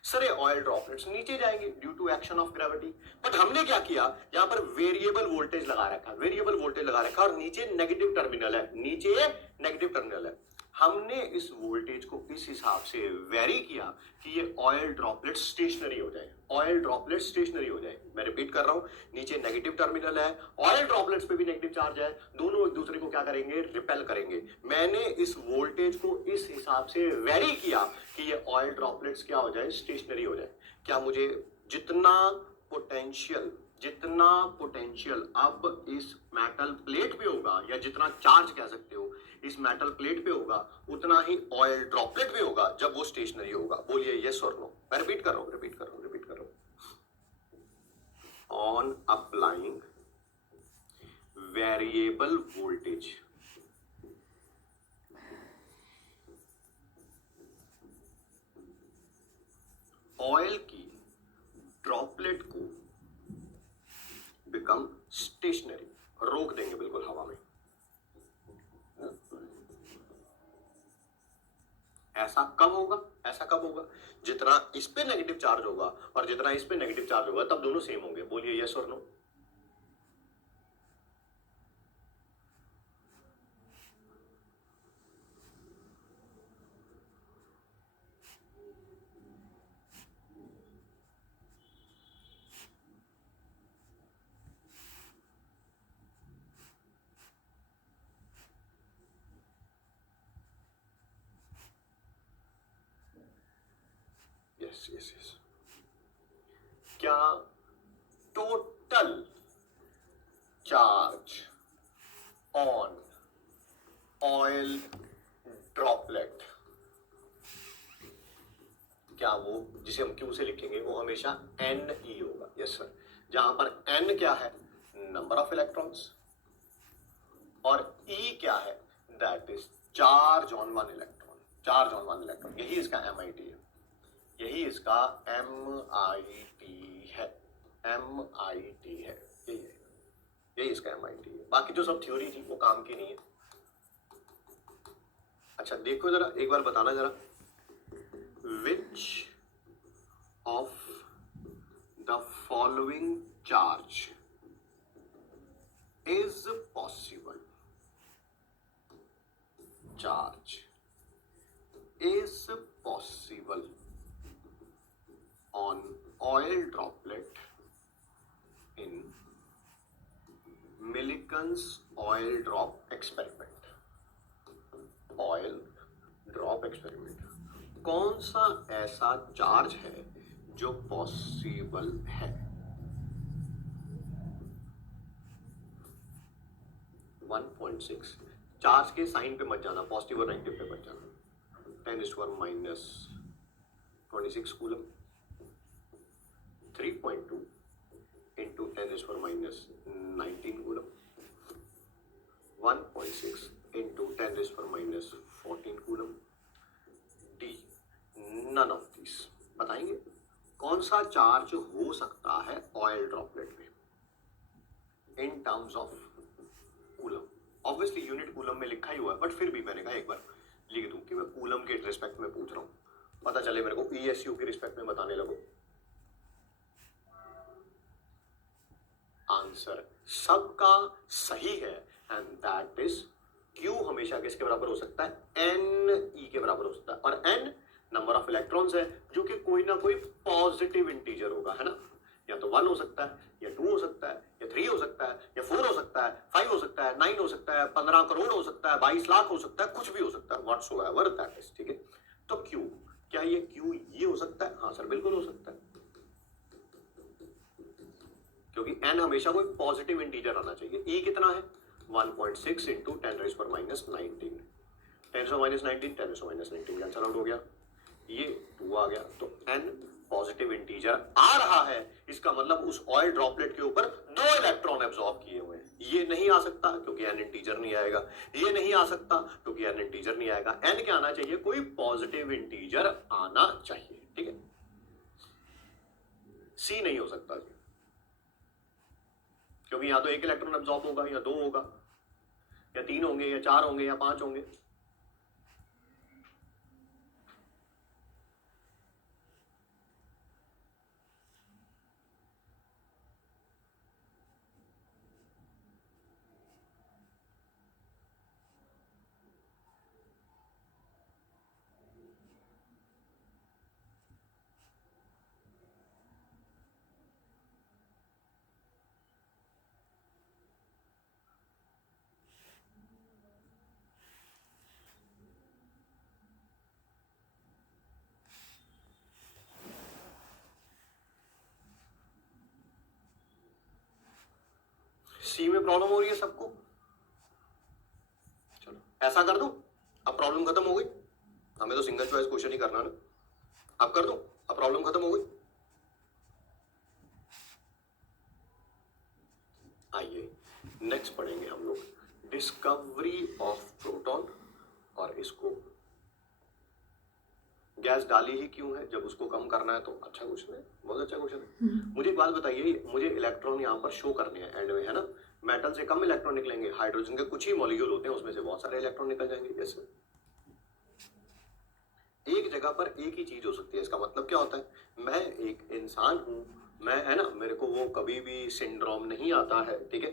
सर ये ऑयल ड्रॉपलेट्स नीचे जाएंगे due to action of gravity, but हमने क्या किया, यहाँ पर वेरिएबल वोल्टेज लगा रखा, वेरिएबल वोल्टेज लगा रखा, और नीचे नेगेटिव टर्मिनल है, नीचे नेगेटिव टर्मिनल है। हमने इस वोल्टेज को इस हिसाब से वेरी किया कि ये ऑयल ड्रॉपलेट स्टेशनरी हो जाए, ऑयल ड्रॉपलेट स्टेशनरी हो जाए। मैं रिपीट कर रहा हूं, नीचे नेगेटिव टर्मिनल है, ऑयल ड्रॉपलेट्स पे भी नेगेटिव चार्ज है, दोनों एक दूसरे को क्या करेंगे, रिपेल करेंगे। मैंने इस वोल्टेज को इस हिसाब से वेरी किया कि ये ऑयल ड्रॉपलेट्स क्या हो जाए, स्टेशनरी हो जाए। क्या मुझे जितना पोटेंशियल अब इस मेटल प्लेट पे होगा, या जितना चार्ज कह सकते हो इस मेटल प्लेट पे होगा, उतना ही ऑयल ड्रॉपलेट पे होगा जब वो स्टेशनरी होगा। बोलिए यस और नो। मैं रिपीट कर रहा हूं, रिपीट कर रहा हूं, रिपीट कर रहा हूं। On applying variable voltage, oil की ड्रॉपलेट को बिकम स्टेशनरी, रोक देंगे बिल्कुल हवा में। ऐसा कब होगा, ऐसा कब होगा, जितना इस पे नेगेटिव चार्ज होगा और जितना इस पे नेगेटिव चार्ज होगा, तब दोनों सेम होंगे। बोलिए यस और नो। Yes yes yes. क्या total charge on oil droplet, क्या वो जिसे हम क्यू से लिखेंगे वो हमेशा NE होगा? Yes sir. जहां पर N क्या है, नंबर ऑफ इलेक्ट्रॉन्स, और E क्या है, that is charge on one electron, charge on one electron. यही इसका MIT है, यही इसका MIT है, MIT है, यही है, यही इसका MIT है। बाकी जो सब थ्योरी थी वो काम की नहीं है। अच्छा देखो जरा, एक बार बताना जरा, which of the following charge is possible, charge is possible on oil droplet in Millikan's oil drop experiment, oil drop experiment। कौन सा ऐसा चार्ज है जो पॉसिबल है? 1.6। चार्ज के साइन पे मत जाना, पॉजिटिव और नेगेटिव पे मत जाना। 10⁻26 coulomb, 3.2 into 10⁻19 coulomb, 1.6 into 10⁻14 coulomb. D, none of this. बताएंगे कौन सा चार्ज हो सकता है ऑयल ड्रॉपलेट में in terms of coulomb. Obviously unit coulomb में लिखा ही हुआ है, बट फिर भी मैंने कहा एक बार लिख दूं कि मैं कूलम के रिस्पेक्ट में पूछ रहा हूं, पता चले मेरे को ESU के रिस्पेक्ट में बताने लगो। आंसर सबका सही है, एंड दैट इज Q हमेशा किसके बराबर हो सकता है? Ne के बराबर हो सकता है, और n नंबर ऑफ इलेक्ट्रॉन्स है जो कि कोई ना कोई पॉजिटिव इंटीजर होगा, है ना? या तो 1 हो सकता है, या 2 हो सकता है, या 3 हो सकता है, या 4 हो सकता है, 5 हो सकता है, 9 हो सकता है, 15 करोड़ हो सकता है, 22 लाख हो सकता है, कुछ भी हो सकता है, व्हाटसोएवर दैट इज, ठीक है? तो Q, क्या ये Q ये हो सकता है? हाँ सर, बिल्कुल हो सकता है, क्योंकि n हमेशा कोई पॉजिटिव इंटीजर आना चाहिए। E कितना है? 1.6 इंटू 10⁻⁻19, 10⁻⁻19, 10⁻⁻19 कैंसल आउट हो गया, ये 2 आ गया, तो n पॉजिटिव इंटीजर आ रहा है, इसका मतलब उस ऑयल ड्रॉपलेट के ऊपर 2 इलेक्ट्रॉन एब्जॉर्ब किए हुए हैं। ये नहीं आ सकता क्योंकि n इंटीजर नहीं आएगा, ये नहीं आ सकता क्योंकि n इंटीजर नहीं आएगा, n क्या आना चाहिए? कोई पॉजिटिव इंटीजर आना चाहिए, ठीक है? C नहीं हो सकता जी, क्योंकि या तो 1 इलेक्ट्रॉन एब्जॉर्ब होगा, या 2 होगा, या 3 होंगे, या 4 होंगे, या 5 होंगे। सी में प्रॉब्लम हो रही है सबको? चलो ऐसा कर दो, अब प्रॉब्लम खत्म हो गई, हमें तो सिंगल चॉइस क्वेश्चन ही करना ना, अब कर दो, अब प्रॉब्लम खत्म हो गई। आइए नेक्स्ट पढ़ेंगे हम लोग डिस्कवरी ऑफ प्रोटॉन, और इसको गैस डाली ही क्यों है, जब उसको कम करना है, तो अच्छा क्वेश्चन है, बहुत अच्छा क्वेश्चन है। मुझे एक बात बताइए, मुझे इलेक्ट्रॉन यहाँ पर शो करने हैं एंड में, है ना? मेटल से कम इलेक्ट्रॉन निकलेंगे, हाइड्रोजन के कुछ ही मॉलिक्यूल होते हैं, उसमें से बहुत सारे इलेक्ट्रॉन निकल जाएंगे। यस सर, एक जगह पर एक ही चीज हो सकती है, इसका मतलब क्या होता है? मैं एक इंसान हूं, मैं, है ना, मेरे को वो कभी भी सिंड्रोम नहीं आता है, ठीक है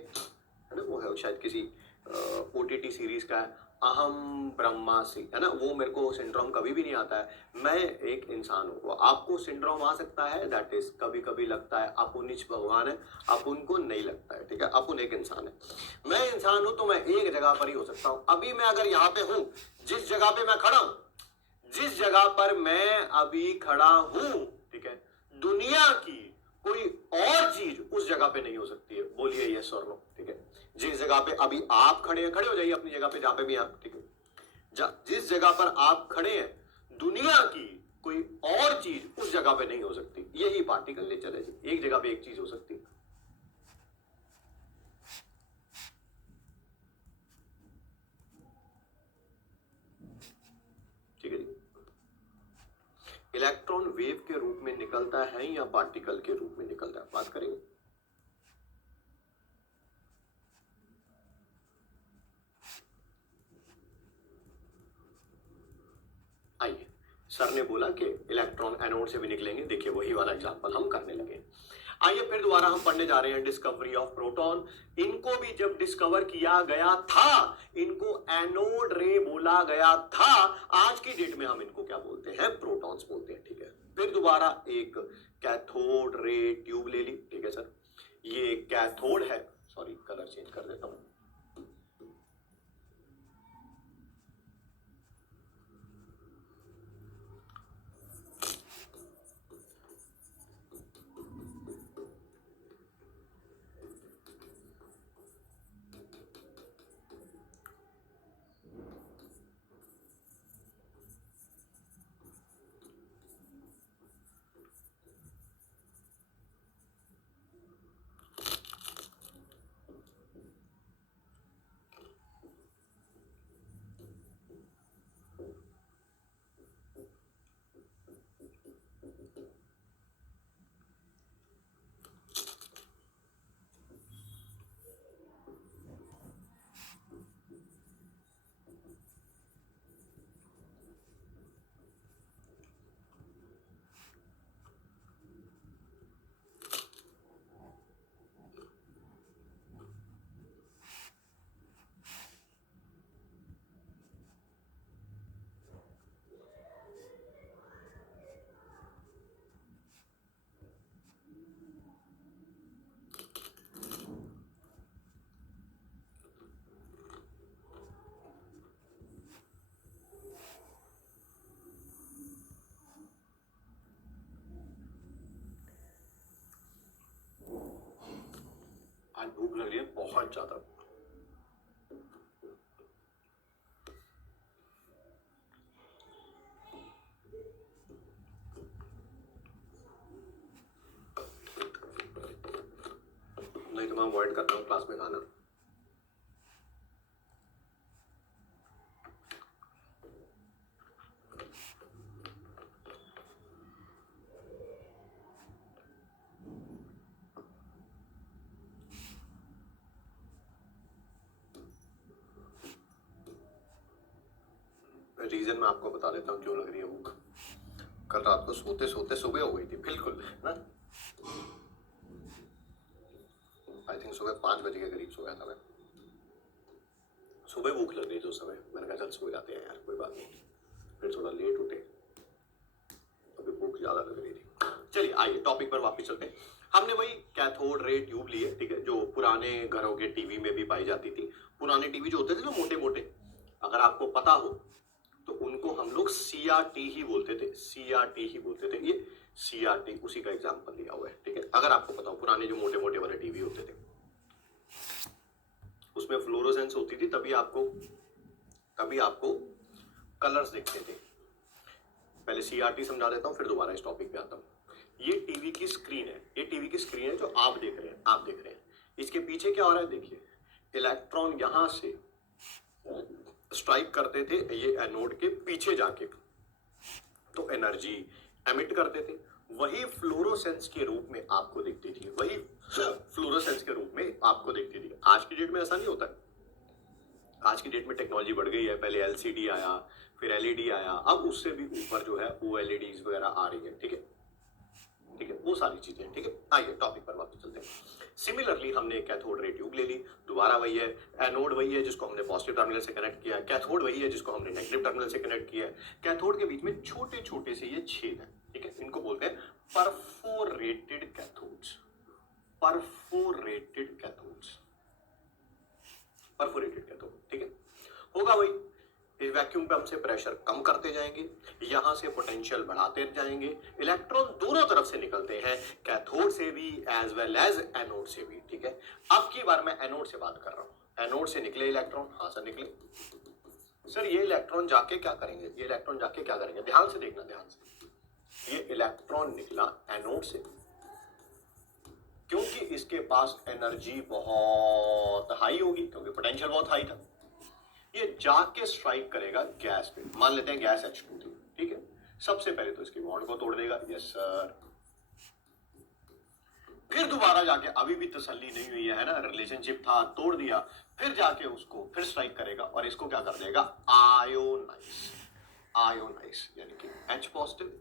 ना? वो है शायद किसी OTT सीरीज का है, अहम ब्रह्मास्मि, है ना? वो मेरे को सिंड्रोम कभी भी नहीं आता है। मैं एक इंसान हूँ, आपको सिंड्रोम आ सकता है, दैट इज कभी कभी लगता है अपुनिच भगवान है, अपुन को नहीं लगता है, ठीक है? अपुन एक इंसान है, मैं इंसान हूं, तो मैं एक जगह पर ही हो सकता हूं। अभी मैं अगर यहाँ पे हूं, जिस जगह पे मैं खड़ा हूं, जिस जगह पर मैं अभी खड़ा हूं, ठीक है, दुनिया की कोई और चीज उस जगह पे नहीं हो सकती है। बोलिए यस और नो, ठीक है? जिस जगह पे अभी आप खड़े हैं, खड़े हो जाइए अपनी जगह पे जहां पे भी आप, ठीक है? जिस जगह पर आप खड़े हैं, दुनिया की कोई और चीज उस जगह पे नहीं हो सकती। यही पार्टिकल नेचर है जी, एक जगह पे एक चीज हो सकती है, ठीक है जी? इलेक्ट्रॉन वेव के रूप में निकलता है या पार्टिकल के रूप में निकलता है, बात करेंगे। आइए, सर ने बोला कि इलेक्ट्रॉन एनोड से भी निकलेंगे, देखिए वही वाला एग्जांपल हम करने लगे। आइए फिर दोबारा हम पढ़ने जा रहे हैं डिस्कवरी ऑफ प्रोटॉन। इनको भी जब डिस्कवर किया गया था, इनको एनोड रे बोला गया था, आज की डेट में हम इनको क्या बोलते हैं? प्रोटॉन्स बोलते हैं, ठीक है? फिर दोबारा एक कैथोड रे ट्यूब ले ली, ठीक है सर? ये कैथोड है, सॉरी कलर चेंज कर देता हूं, भूख लग रही है बहुत ज्यादा। नहीं तो मैं अवॉइड करता हूँ क्लास में खाना। रीजन मैं आपको बता देता हूँ क्यों लग रही है भूख। कल रात को सोते सोते सुबह हो गई थी बिल्कुल ना। आई थिंक सुबह 5 बजे के करीब सो गया था मैं। सुबह भूख लग गई थी उस समय, मैंने कहा चल सो जाते हैं यार, कोई बात नहीं। फिर थोड़ा लेट उठे, अभी भूख ज्यादा लग रही थी। चलिए आइए टॉपिक पर वापस चलते हैं। हमने वही कैथोड रे ट्यूब ली है, ठीक है, जो पुराने घरों के टीवी में भी पाई जाती थी। पुराने टीवी जो होते थे ना मोटे मोटे, अगर आपको पता हो तो उनको हम लोग CRT ही बोलते थे, CRT ही बोलते थे। ये CRT उसी का एग्जाम्पल लिया हुआ है, ठीक है। अगर आपको पता हो पुराने जो मोटे मोटे वाले टीवी होते थे उसमें फ्लोरोसेंस होती थी, तभी आपको कलर्स दिखते थे। पहले CRT समझा देता हूं, फिर दोबारा इस टॉपिक पे आता हूं। ये टीवी की स्क्रीन है, ये टीवी की स्क्रीन है जो आप देख रहे हैं। इसके पीछे क्या हो रहा है देखिए, इलेक्ट्रॉन यहां से स्ट्राइक करते थे ये एनोड के पीछे जाके, तो एनर्जी एमिट करते थे। वही फ्लोरोसेंस के रूप में आपको दिखती थी, वही फ्लोरोसेंस के रूप में आपको दिखती थी। आज की डेट में ऐसा नहीं होता है। आज की डेट में टेक्नोलॉजी बढ़ गई है, पहले LCD आया, फिर LED आया, अब उससे भी ऊपर जो है OLEDs वगैरह आ रही है, ठीक है, वो सारी चीजें, ठीक है। आइए टॉपिक पर वापस चलते हैं। सिमिलरली हमने कैथोड रे ट्यूब ले ली, दोबारा वही है। एनोड वही है जिसको हमने पॉजिटिव टर्मिनल से कनेक्ट किया है, कैथोड वही है जिसको हमने नेगेटिव टर्मिनल से कनेक्ट किया है। कैथोड के बीच में छोटे छोटे से ये छेद है, ठीक है, इनको बोलते हैं परफोरेटेड कैथोड्स। परफोरेटेड कैथोड, ठीक है। होगा वही, इस वैक्यूम पे हमसे प्रेशर कम करते जाएंगे, यहां से पोटेंशियल बढ़ाते जाएंगे, इलेक्ट्रॉन दोनों तरफ से निकलते हैं, कैथोड से भी एज वेल एज एनोड से भी, ठीक है। अब की बार मैं एनोड से बात कर रहा हूं। एनोड से निकले इलेक्ट्रॉन, हाँ सर निकले। सर ये इलेक्ट्रॉन जाके क्या करेंगे, ध्यान से देखना, ध्यान से। ये इलेक्ट्रॉन निकला एनोड से क्योंकि इसके पास एनर्जी बहुत हाई होगी, क्योंकि पोटेंशियल बहुत हाई था। ये जाके स्ट्राइक करेगा गैस पे, मान लेते हैं गैस H2 थी, ठीक है। सबसे पहले तो इसकी बॉन्ड को तोड़ देगा, यस सर। फिर दोबारा जाके, अभी भी तसल्ली नहीं हुई है ना, रिलेशनशिप था, तोड़ दिया, फिर जाके उसको फिर स्ट्राइक करेगा और इसको क्या कर देगा, आयोनाइज, यानी कि H पॉजिटिव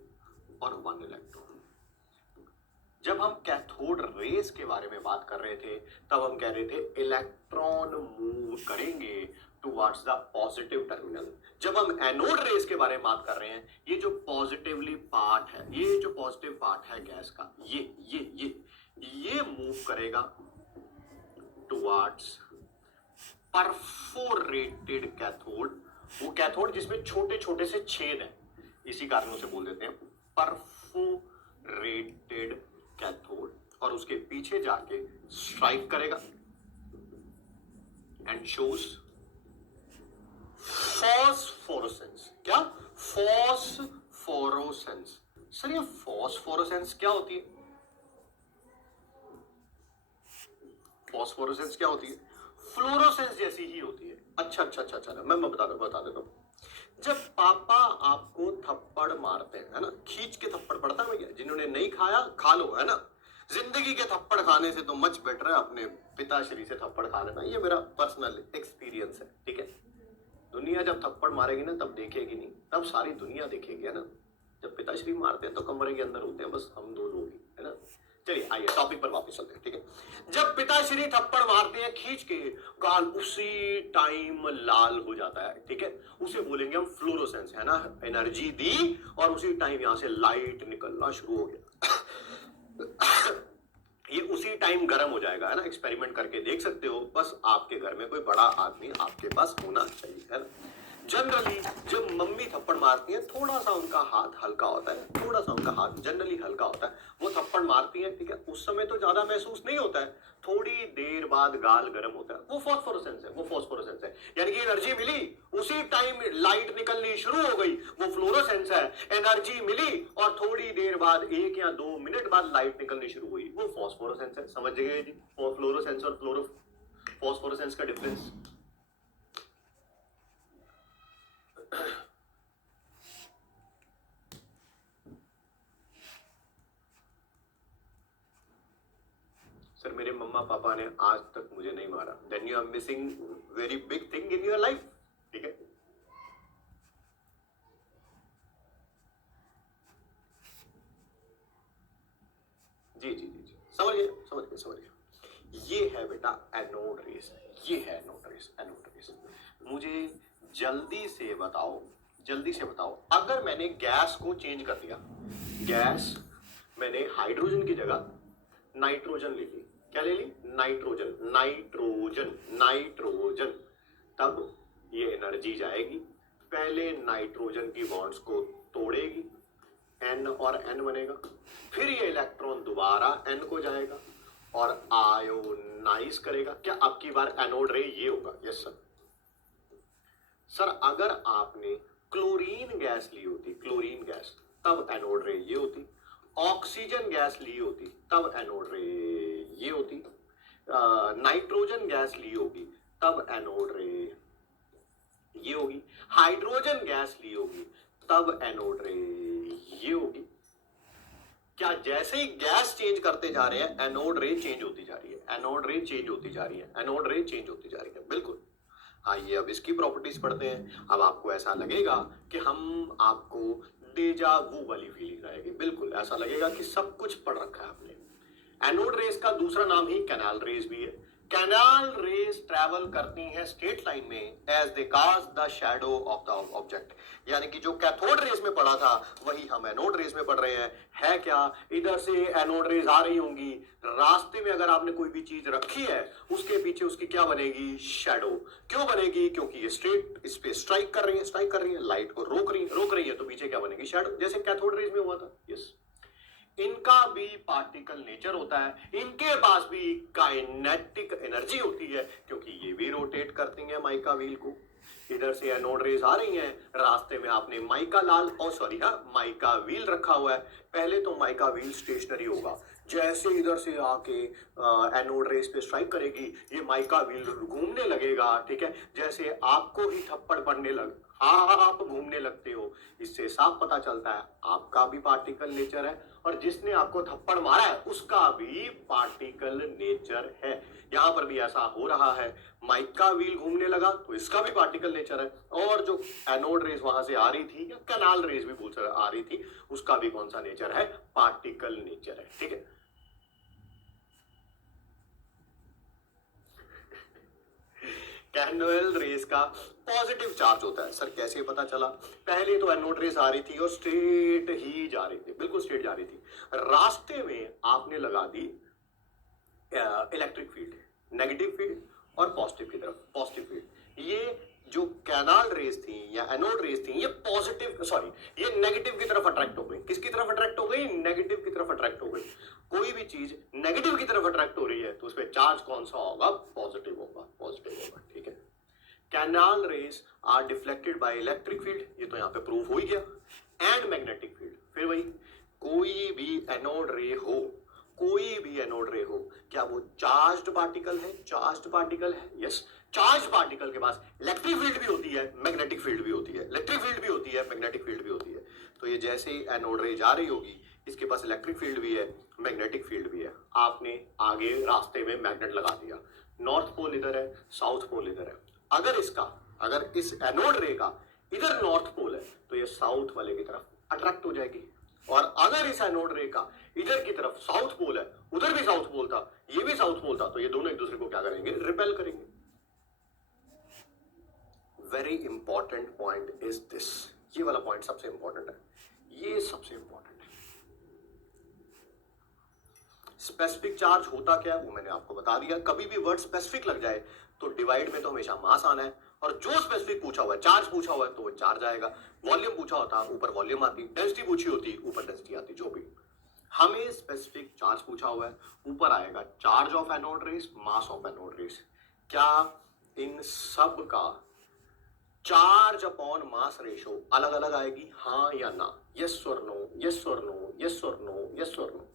और 1 इलेक्ट्रॉन। जब हम कैथोड रेस के बारे में बात कर रहे थे तब हम कह रहे थे इलेक्ट्रॉन मूव करेंगे टुवर्ड्स द पॉजिटिव टर्मिनल। जब हम एनोड रेस के बारे में बात कर रहे हैं, ये जो पॉजिटिवली पार्ट है, ये जो पॉजिटिव पार्ट है गैस का, ये मूव करेगा टुवर्ड्स परफोरेटेड कैथोड। वो कैथोड जिसमें छोटे छोटे से छेद हैं, इसी कारण उसे बोल देते हैं परफोरेटेड कैथोड, और उसके पीछे जाके स्ट्राइक करेगा एंड शोज फॉस्फोरेसेंस। क्या? फॉस्फोरेसेंस। सर ये फॉस्फोरेसेंस क्या होती है? फॉस्फोरेसेंस क्या होती है? फ्लोरोसेंस जैसी ही होती है। अच्छा, मैं बता देता हूँ। जब पापा आपको थप्पड़ मारते हैं, है ना, खींच के थप्पड़ पड़ता है भैया, जिन्होंने नहीं खाया खा लो, है ना। जिंदगी के थप्पड़ खाने से तो मच बेटर है अपने पिताश्री से थप्पड़ खा लेना। ये मेरा पर्सनल एक्सपीरियंस है, ठीक है। दुनिया जब थप्पड़ मारेगी ना तब देखेगी नहीं, तब सारी दुनिया देखेगी, है ना। जब पिताश्री मारते हैं तो कमरे के अंदर होते हैं बस हम दो लोग ही, है ना। चलिए आइए टॉपिक पर वापस चलते हैं, ठीक है। जब पिताश्री थप्पड़ मारते हैं खींच के, गाल उसी टाइम लाल हो जाता है, ठीक है। उसे बोलेंगे हम फ्लोरोसेंस, है ना। एनर्जी दी और उसी टाइम यहां से लाइट निकलना शुरू हो गया। ये उसी टाइम गर्म हो जाएगा, है ना। एक्सपेरिमेंट करके देख सकते हो, बस आपके घर में कोई बड़ा आदमी आपके पास होना चाहिए, है ना। जनरली जब मम्मी थप्पड़ मारती हैं थोड़ा सा उनका हाथ हल्का होता है, थोड़ा सा उनका हाथ जनरली हल्का होता है, वो थप्पड़ मारती हैं, ठीक है। उस समय तो ज्यादा महसूस नहीं होता है, थोड़ी देर बाद गाल गर्म होता है, वो फॉस्फोरेसेंस है, वो फॉस्फोरेसेंस है। यानी कि एनर्जी मिली, उसी टाइम लाइट निकलनी शुरू हो गई, वो फ्लोरोसेंस है। एनर्जी मिली और थोड़ी देर बाद 1 या 2 मिनट बाद लाइट निकलनी शुरू हुई, वो फॉस्फोरेसेंस है। समझ गए जी फ्लोरोसेंस और फॉस्फोरेसेंस का डिफरेंस। सर मेरे मम्मा पापा ने आज तक मुझे नहीं मारा, then you are missing very big thing in your life. ठीक है, जी जी जी जी, समझिए समझिए समझिए। ये है बेटा एनोड रेस, ये है एनोड रेस, एनोड रेस। मुझे जल्दी से बताओ, जल्दी से बताओ, अगर मैंने गैस को चेंज कर दिया, गैस मैंने हाइड्रोजन की जगह नाइट्रोजन ले ली, क्या ले ली? नाइट्रोजन, नाइट्रोजन, नाइट्रोजन, तब ये एनर्जी जाएगी, पहले नाइट्रोजन की बॉन्ड्स को तोड़ेगी, N और N बनेगा, फिर ये इलेक्ट्रॉन दोबारा N को जाएगा और आयोनाइज करेगा। क्या अब की बार एनोड रे ये होगा? Yes sir. सर अगर आपने क्लोरीन गैस ली होती, क्लोरीन गैस, तब एनोड रे ये होती। ऑक्सीजन गैस ली होती तब एनोड रे ये होती। नाइट्रोजन गैस ली होगी तब एनोड रे ये होगी। हाइड्रोजन गैस ली होगी तब एनोड रे ये होगी। क्या जैसे ही गैस चेंज करते जा रहे हैं एनोड रे चेंज होती जा रही है, एनोड रे चेंज होती जा रही है, एनोड रे चेंज होती जा रही है, बिल्कुल। आइए अब इसकी प्रॉपर्टीज पढ़ते हैं। अब आपको ऐसा लगेगा कि हम आपको डेजा वू वाली फीलिंग आएगी, बिल्कुल ऐसा लगेगा कि सब कुछ पढ़ रखा है आपने। एनोड रेस का दूसरा नाम ही कैनाल रेस भी है। कैनाल रेस ट्रैवल करती है स्ट्रेट लाइन में as they cast the shadow of the object. यानी कि जो कैथोड रेस में पढ़ा था वही हम एनोड रेस में पढ़ रहे हैं। है क्या, इधर से एनोड रेस आ रही होंगी, रास्ते में अगर आपने कोई भी चीज रखी है उसके पीछे उसकी क्या बनेगी? शैडो। क्यों बनेगी? क्योंकि ये स्ट्रेट इस पे स्ट्राइक कर रही है, स्ट्राइक कर रही है, लाइट को रोक रही है, तो पीछे क्या बनेगी? शैडो, जैसे कैथोड रेस में हुआ था। यस, इनका भी पार्टिकल नेचर होता है, इनके पास भी काइनेटिक एनर्जी होती है क्योंकि ये भी रोटेट करती हैं माइका व्हील को। इधर से एनोड रेस आ रही हैं, रास्ते में आपने माइका माइका व्हील रखा हुआ है। पहले तो माइका व्हील स्टेशनरी होगा, जैसे इधर से आके एनोड रेस पे स्ट्राइक करेगी ये माइका व्हील घूमने लगेगा। ठीक है, जैसे आपको ही थप्पड़ पड़ने लग, हाँ आप घूमने लगते हो, इससे साफ पता चलता है आपका भी पार्टिकल नेचर है और जिसने आपको थप्पड़ मारा है उसका भी पार्टिकल नेचर है। यहां पर भी ऐसा हो रहा है, माइका व्हील घूमने लगा तो इसका भी पार्टिकल नेचर है, और जो एनोड रेस वहां से आ रही थी या कैनाल रेस भी आ रही थी उसका भी कौन सा नेचर है? पार्टिकल नेचर है। ठीक है, कैंडल रेस का पॉजिटिव चार्ज होता है। सर कैसे पता चला? पहले तो एनोड रेस आ रही थी और स्ट्रेट ही जा रही थी, बिल्कुल स्ट्रेट जा रही थी, रास्ते में आपने लगा the electric field, negative field और पॉजिटिव की तरफ पॉजिटिव फील्ड। ये जो कैनाल रेस थी या एनोड रेस थी ये ये नेगेटिव की तरफ अट्रैक्ट हो गई। किसकी तरफ अट्रैक्ट हो गई? नेगेटिव की तरफ अट्रैक्ट हो गई। कोई भी चीज नेगेटिव की तरफ अट्रैक्ट हो रही है तो उस पर चार्ज कौन सा होगा? पॉजिटिव होगा, पॉजिटिव होगा। ठीक है, canal rays are deflected by electric field, ये तो यहाँ पे प्रूव हो ही गया, एंड मैग्नेटिक फील्ड। फिर वही, कोई भी एनोड रे हो, कोई भी एनोड रे हो, क्या वो चार्ज्ड पार्टिकल है? चार्ज्ड पार्टिकल है, यस। चार्ज पार्टिकल के पास इलेक्ट्रिक फील्ड भी होती है, मैग्नेटिक फील्ड भी होती है, इलेक्ट्रिक फील्ड भी होती है, मैग्नेटिक फील्ड भी होती है। तो ये जैसे ही एनोड रे जा रही होगी इसके पास इलेक्ट्रिक फील्ड भी है, मैग्नेटिक फील्ड भी है। आपने आगे रास्ते में मैग्नेट लगा दिया, नॉर्थ पोल इधर है, साउथ पोल इधर है। अगर इस एनोड रे का इधर नॉर्थ पोल है तो ये साउथ वाले की तरफ अट्रैक्ट हो जाएगी, और अगर इस एनोड रे का इधर की तरफ साउथ पोल है, उधर भी साउथ पोल था, ये भी साउथ पोल था, तो ये दोनों एक दूसरे को क्या करेंगे? रिपेल करेंगे। Very important point is this, ये वाला पॉइंट सबसे इंपॉर्टेंट है, ये सबसे इंपॉर्टेंट है। स्पेसिफिक चार्ज होता क्या है वो मैंने आपको बता दिया। कभी भी वर्ड स्पेसिफिक लग जाए तो डिवाइड में तो हमेशा मास आना है, और जो स्पेसिफिक पूछा हुआ है, चार्ज पूछा हुआ है तो वो चार्ज आएगा, वॉल्यूम पूछा होता ऊपर वॉल्यूम आती, डेंसिटी पूछी होती ऊपर डेंसिटी आती, जो भी हमें स्पेसिफिक चार्ज पूछा हुआ है, ऊपर आएगा charge of anode rays, mass of anode rays. क्या इन सब का चार्ज अपॉन मास रेशो अलग अलग आएगी, हाँ या ना? यस और नो, यस और नो, यस और नो, यस और नो।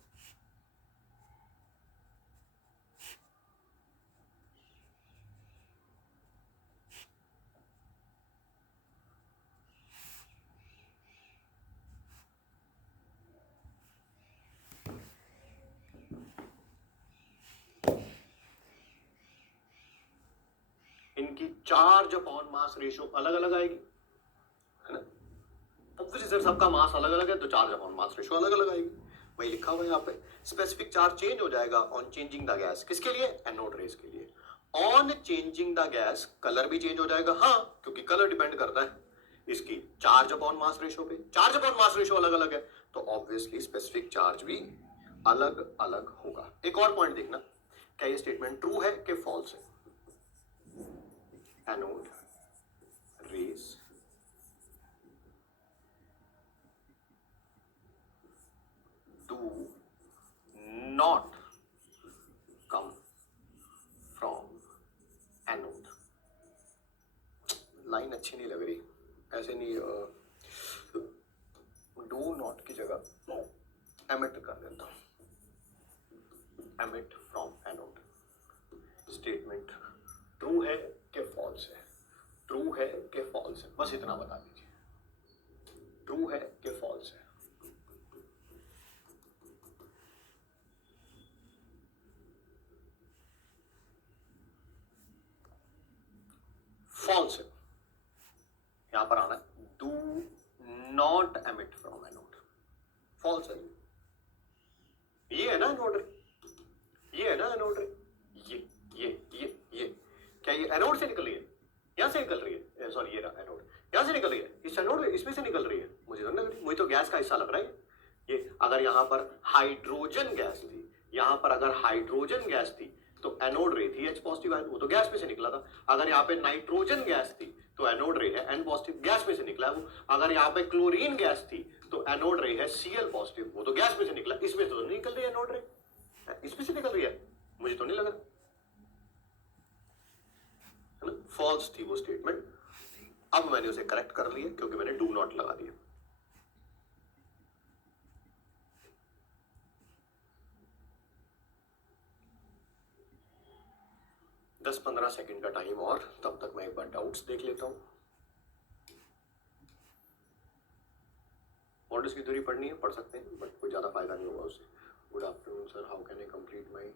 इनकी चार्ज अपॉन मास रेशो अलग अलग आएगी, है ना? ऑब्वियसली सर सबका मास अलग अलग है तो चार्ज अपॉन मास रेशो अलग अलग आएगी। वही लिखा हुआ है यहाँ पे। स्पेसिफिक चार्ज चेंज हो जाएगा ऑन चेंजिंग द गैस, किसके लिए? एनोड रेस के लिए। On changing the gas colour भी चेंज हो जाएगा, हाँ, क्योंकि कलर डिपेंड करता है इसकी चार्ज अपॉन मास रेशो पे। चार्ज अपॉन मास रेशो अलग अलग है तो ऑब्वियसली स्पेसिफिक चार्ज भी अलग अलग होगा। एक और पॉइंट देखना, क्या ये स्टेटमेंट ट्रू है कि फॉल्स है? Anode rays do not come from anode। Line अच्छी नहीं लग रही, ऐसे नहीं, डू नॉट की जगह एमिट कर देता हूं, emit from anode. Statement true है कि फॉल्स है? ट्रू है कि फॉल्स है? बस इतना बता दीजिए, ट्रू है कि फॉल्स है? फॉल्स है। यहां पर आना है do not emit from anode, false है। ये है ना एनोड रे, ये है ना एनोड रे, ये क्या ये एनोड से निकल रही है? यहां से निकल रही है, सॉरी ये रहा एनोड, यहां से निकल रही है, इस एनोड इसमें से निकल रही है? मुझे तो लग रही, मुझे तो गैस का हिस्सा लग रहा है ये। अगर यहां पर हाइड्रोजन गैस थी, यहां पर अगर हाइड्रोजन गैस थी तो एनोड रे थी H पॉजिटिव आयन, वो तो गैस में से निकला था। अगर यहाँ पे नाइट्रोजन गैस थी तो एनोड रे है N पॉजिटिव, गैस में से निकला है वो। अगर यहाँ पे क्लोरीन गैस थी तो एनोड रे है Cl पॉजिटिव, वो तो गैस में से निकला। इसमें तो नहीं निकल रही है एनोड रे, इसमें से निकल रही है? मुझे तो नहीं लग रहा, है ना? फॉल्स थी वो स्टेटमेंट। अब मैंने उसे करेक्ट कर लिया क्योंकि मैंने डू नॉट लगा दिया। 10-15 सेकंड का टाइम और, तब तक मैं एक बार डाउट्स देख लेता हूं। मॉडल्स की थ्योरी पढ़नी है, पढ़ सकते हैं, बट कोई ज्यादा फायदा नहीं होगा उससे। Good afternoon sir, how can I complete my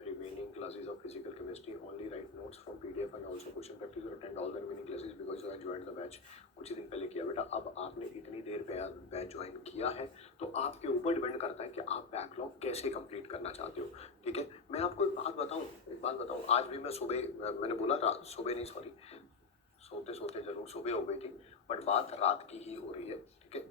remaining classes of physical chemistry? Only write notes from PDF and also question practice or attend all the remaining classes because I joined the batch। कुछ ही दिन पहले किया बेटा, अब आपने इतनी देर बैच ज्वाइन किया है तो आपके ऊपर डिपेंड करता है कि आप बैकलॉग कैसे कंप्लीट करना चाहते हो, ठीक है? मैं आपको एक बात बताऊं, आज भी मैं सुबह, मैंने बोला सुबह नहीं, सॉरी, सोते सोते जरूर सुबह हो गई थी, बट बात रात की ही हो रही है, ठीक है?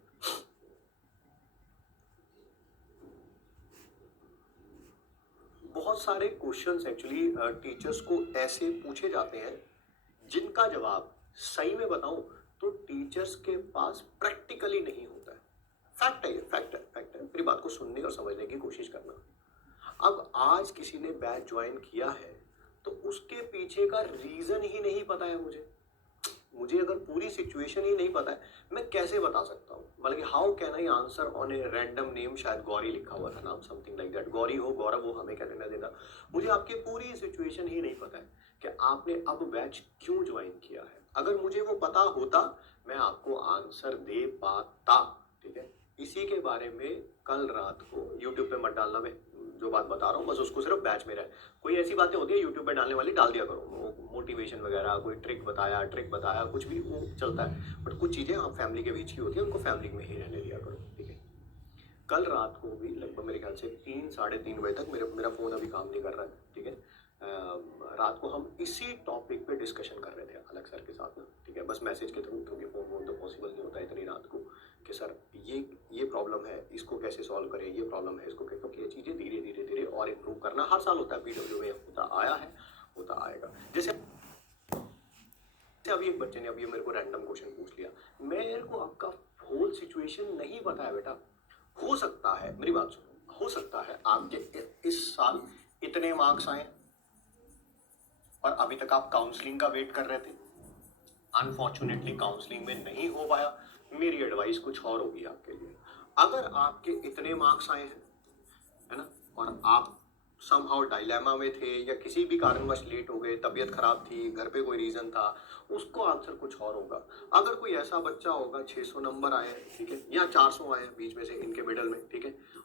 बहुत सारे क्वेश्चंस एक्चुअली टीचर्स को ऐसे पूछे जाते हैं जिनका जवाब सही में बताऊं तो टीचर्स के पास प्रैक्टिकली नहीं होता है। फैक्ट है ये, फैक्ट है। मेरी बात को सुनने और समझने की कोशिश करना। अब आज किसी ने बैच ज्वाइन किया है तो उसके पीछे का रीजन ही नहीं पता है मुझे अगर पूरी सिचुएशन ही नहीं पता है, मैं कैसे बता सकता हूँ? मतलब how can I answer on a random name? शायद गौरी लिखा हुआ था नाम, समथिंग लाइक दैट। गौरी हो, गौरव हो, हमें क्या लेना देना? मुझे आपकी पूरी सिचुएशन ही नहीं पता है कि आपने अब बैच क्यों ज्वाइन किया है। अगर मुझे वो पता होता मैं आपको आंसर दे पाता, ठीक है? इसी के बारे में कल रात को यूट्यूब पे मत डालना, मैं जो बात बता रहा हूँ बस उसको सिर्फ बैच में रहे। कोई ऐसी बातें होती है यूट्यूब पे डालने वाली, डाल दिया करो, मोटिवेशन वगैरह, कोई ट्रिक बताया कुछ भी, वो चलता है, बट कुछ चीज़ें आप फैमिली के बीच की होती है, उनको फैमिली में ही रहने दिया करो, ठीक है? कल रात को भी लगभग मेरे ख्याल से 3-3:30 बजे तक, मेरा फ़ोन अभी काम नहीं कर रहा है, ठीक है? रात को हम इसी टॉपिक पे डिस्कशन कर रहे थे अलग सर के साथ में, ठीक है? बस मैसेज के थ्रू, क्योंकि फ़ोन तो पॉसिबल नहीं होता इतनी रात को कि सर ये प्रॉब्लम है, इसको कैसे सॉल्व करें, ये प्रॉब्लम है, इसको कैसे, क्योंकि ये चीज़ें धीरे धीरे और इम्प्रूव करना हर साल होता है, PW में होता आया है, होता आएगा। जैसे अभी एक बच्चे ने अभी मेरे को रैंडम क्वेश्चन पूछ लिया, मेरे को आपका होल सिचुएशन नहीं पता है बेटा। हो सकता है, मेरी बात सुनो, हो सकता है आपके इस साल इतने मार्क्स आए और अभी तक आप काउंसलिंग का वेट कर रहे थे, अनफॉर्चुनेटली काउंसलिंग में नहीं हो पाया। मेरी एडवाइस कुछ और होगी आपके लिए। अगर आपके इतने मार्क्स आए हैं, है ना, और आप समहाउ डायलेमा में थे या किसी भी कारणवश लेट हो गए, तबीयत खराब थी, घर पे कोई रीजन था, उसको आंसर कुछ और होगा। अगर कोई ऐसा बच्चा होगा 600 नंबर आए हैं, ठीक है, या 400 आए हैं बीच में से, इनके मिडल में, ठीक है,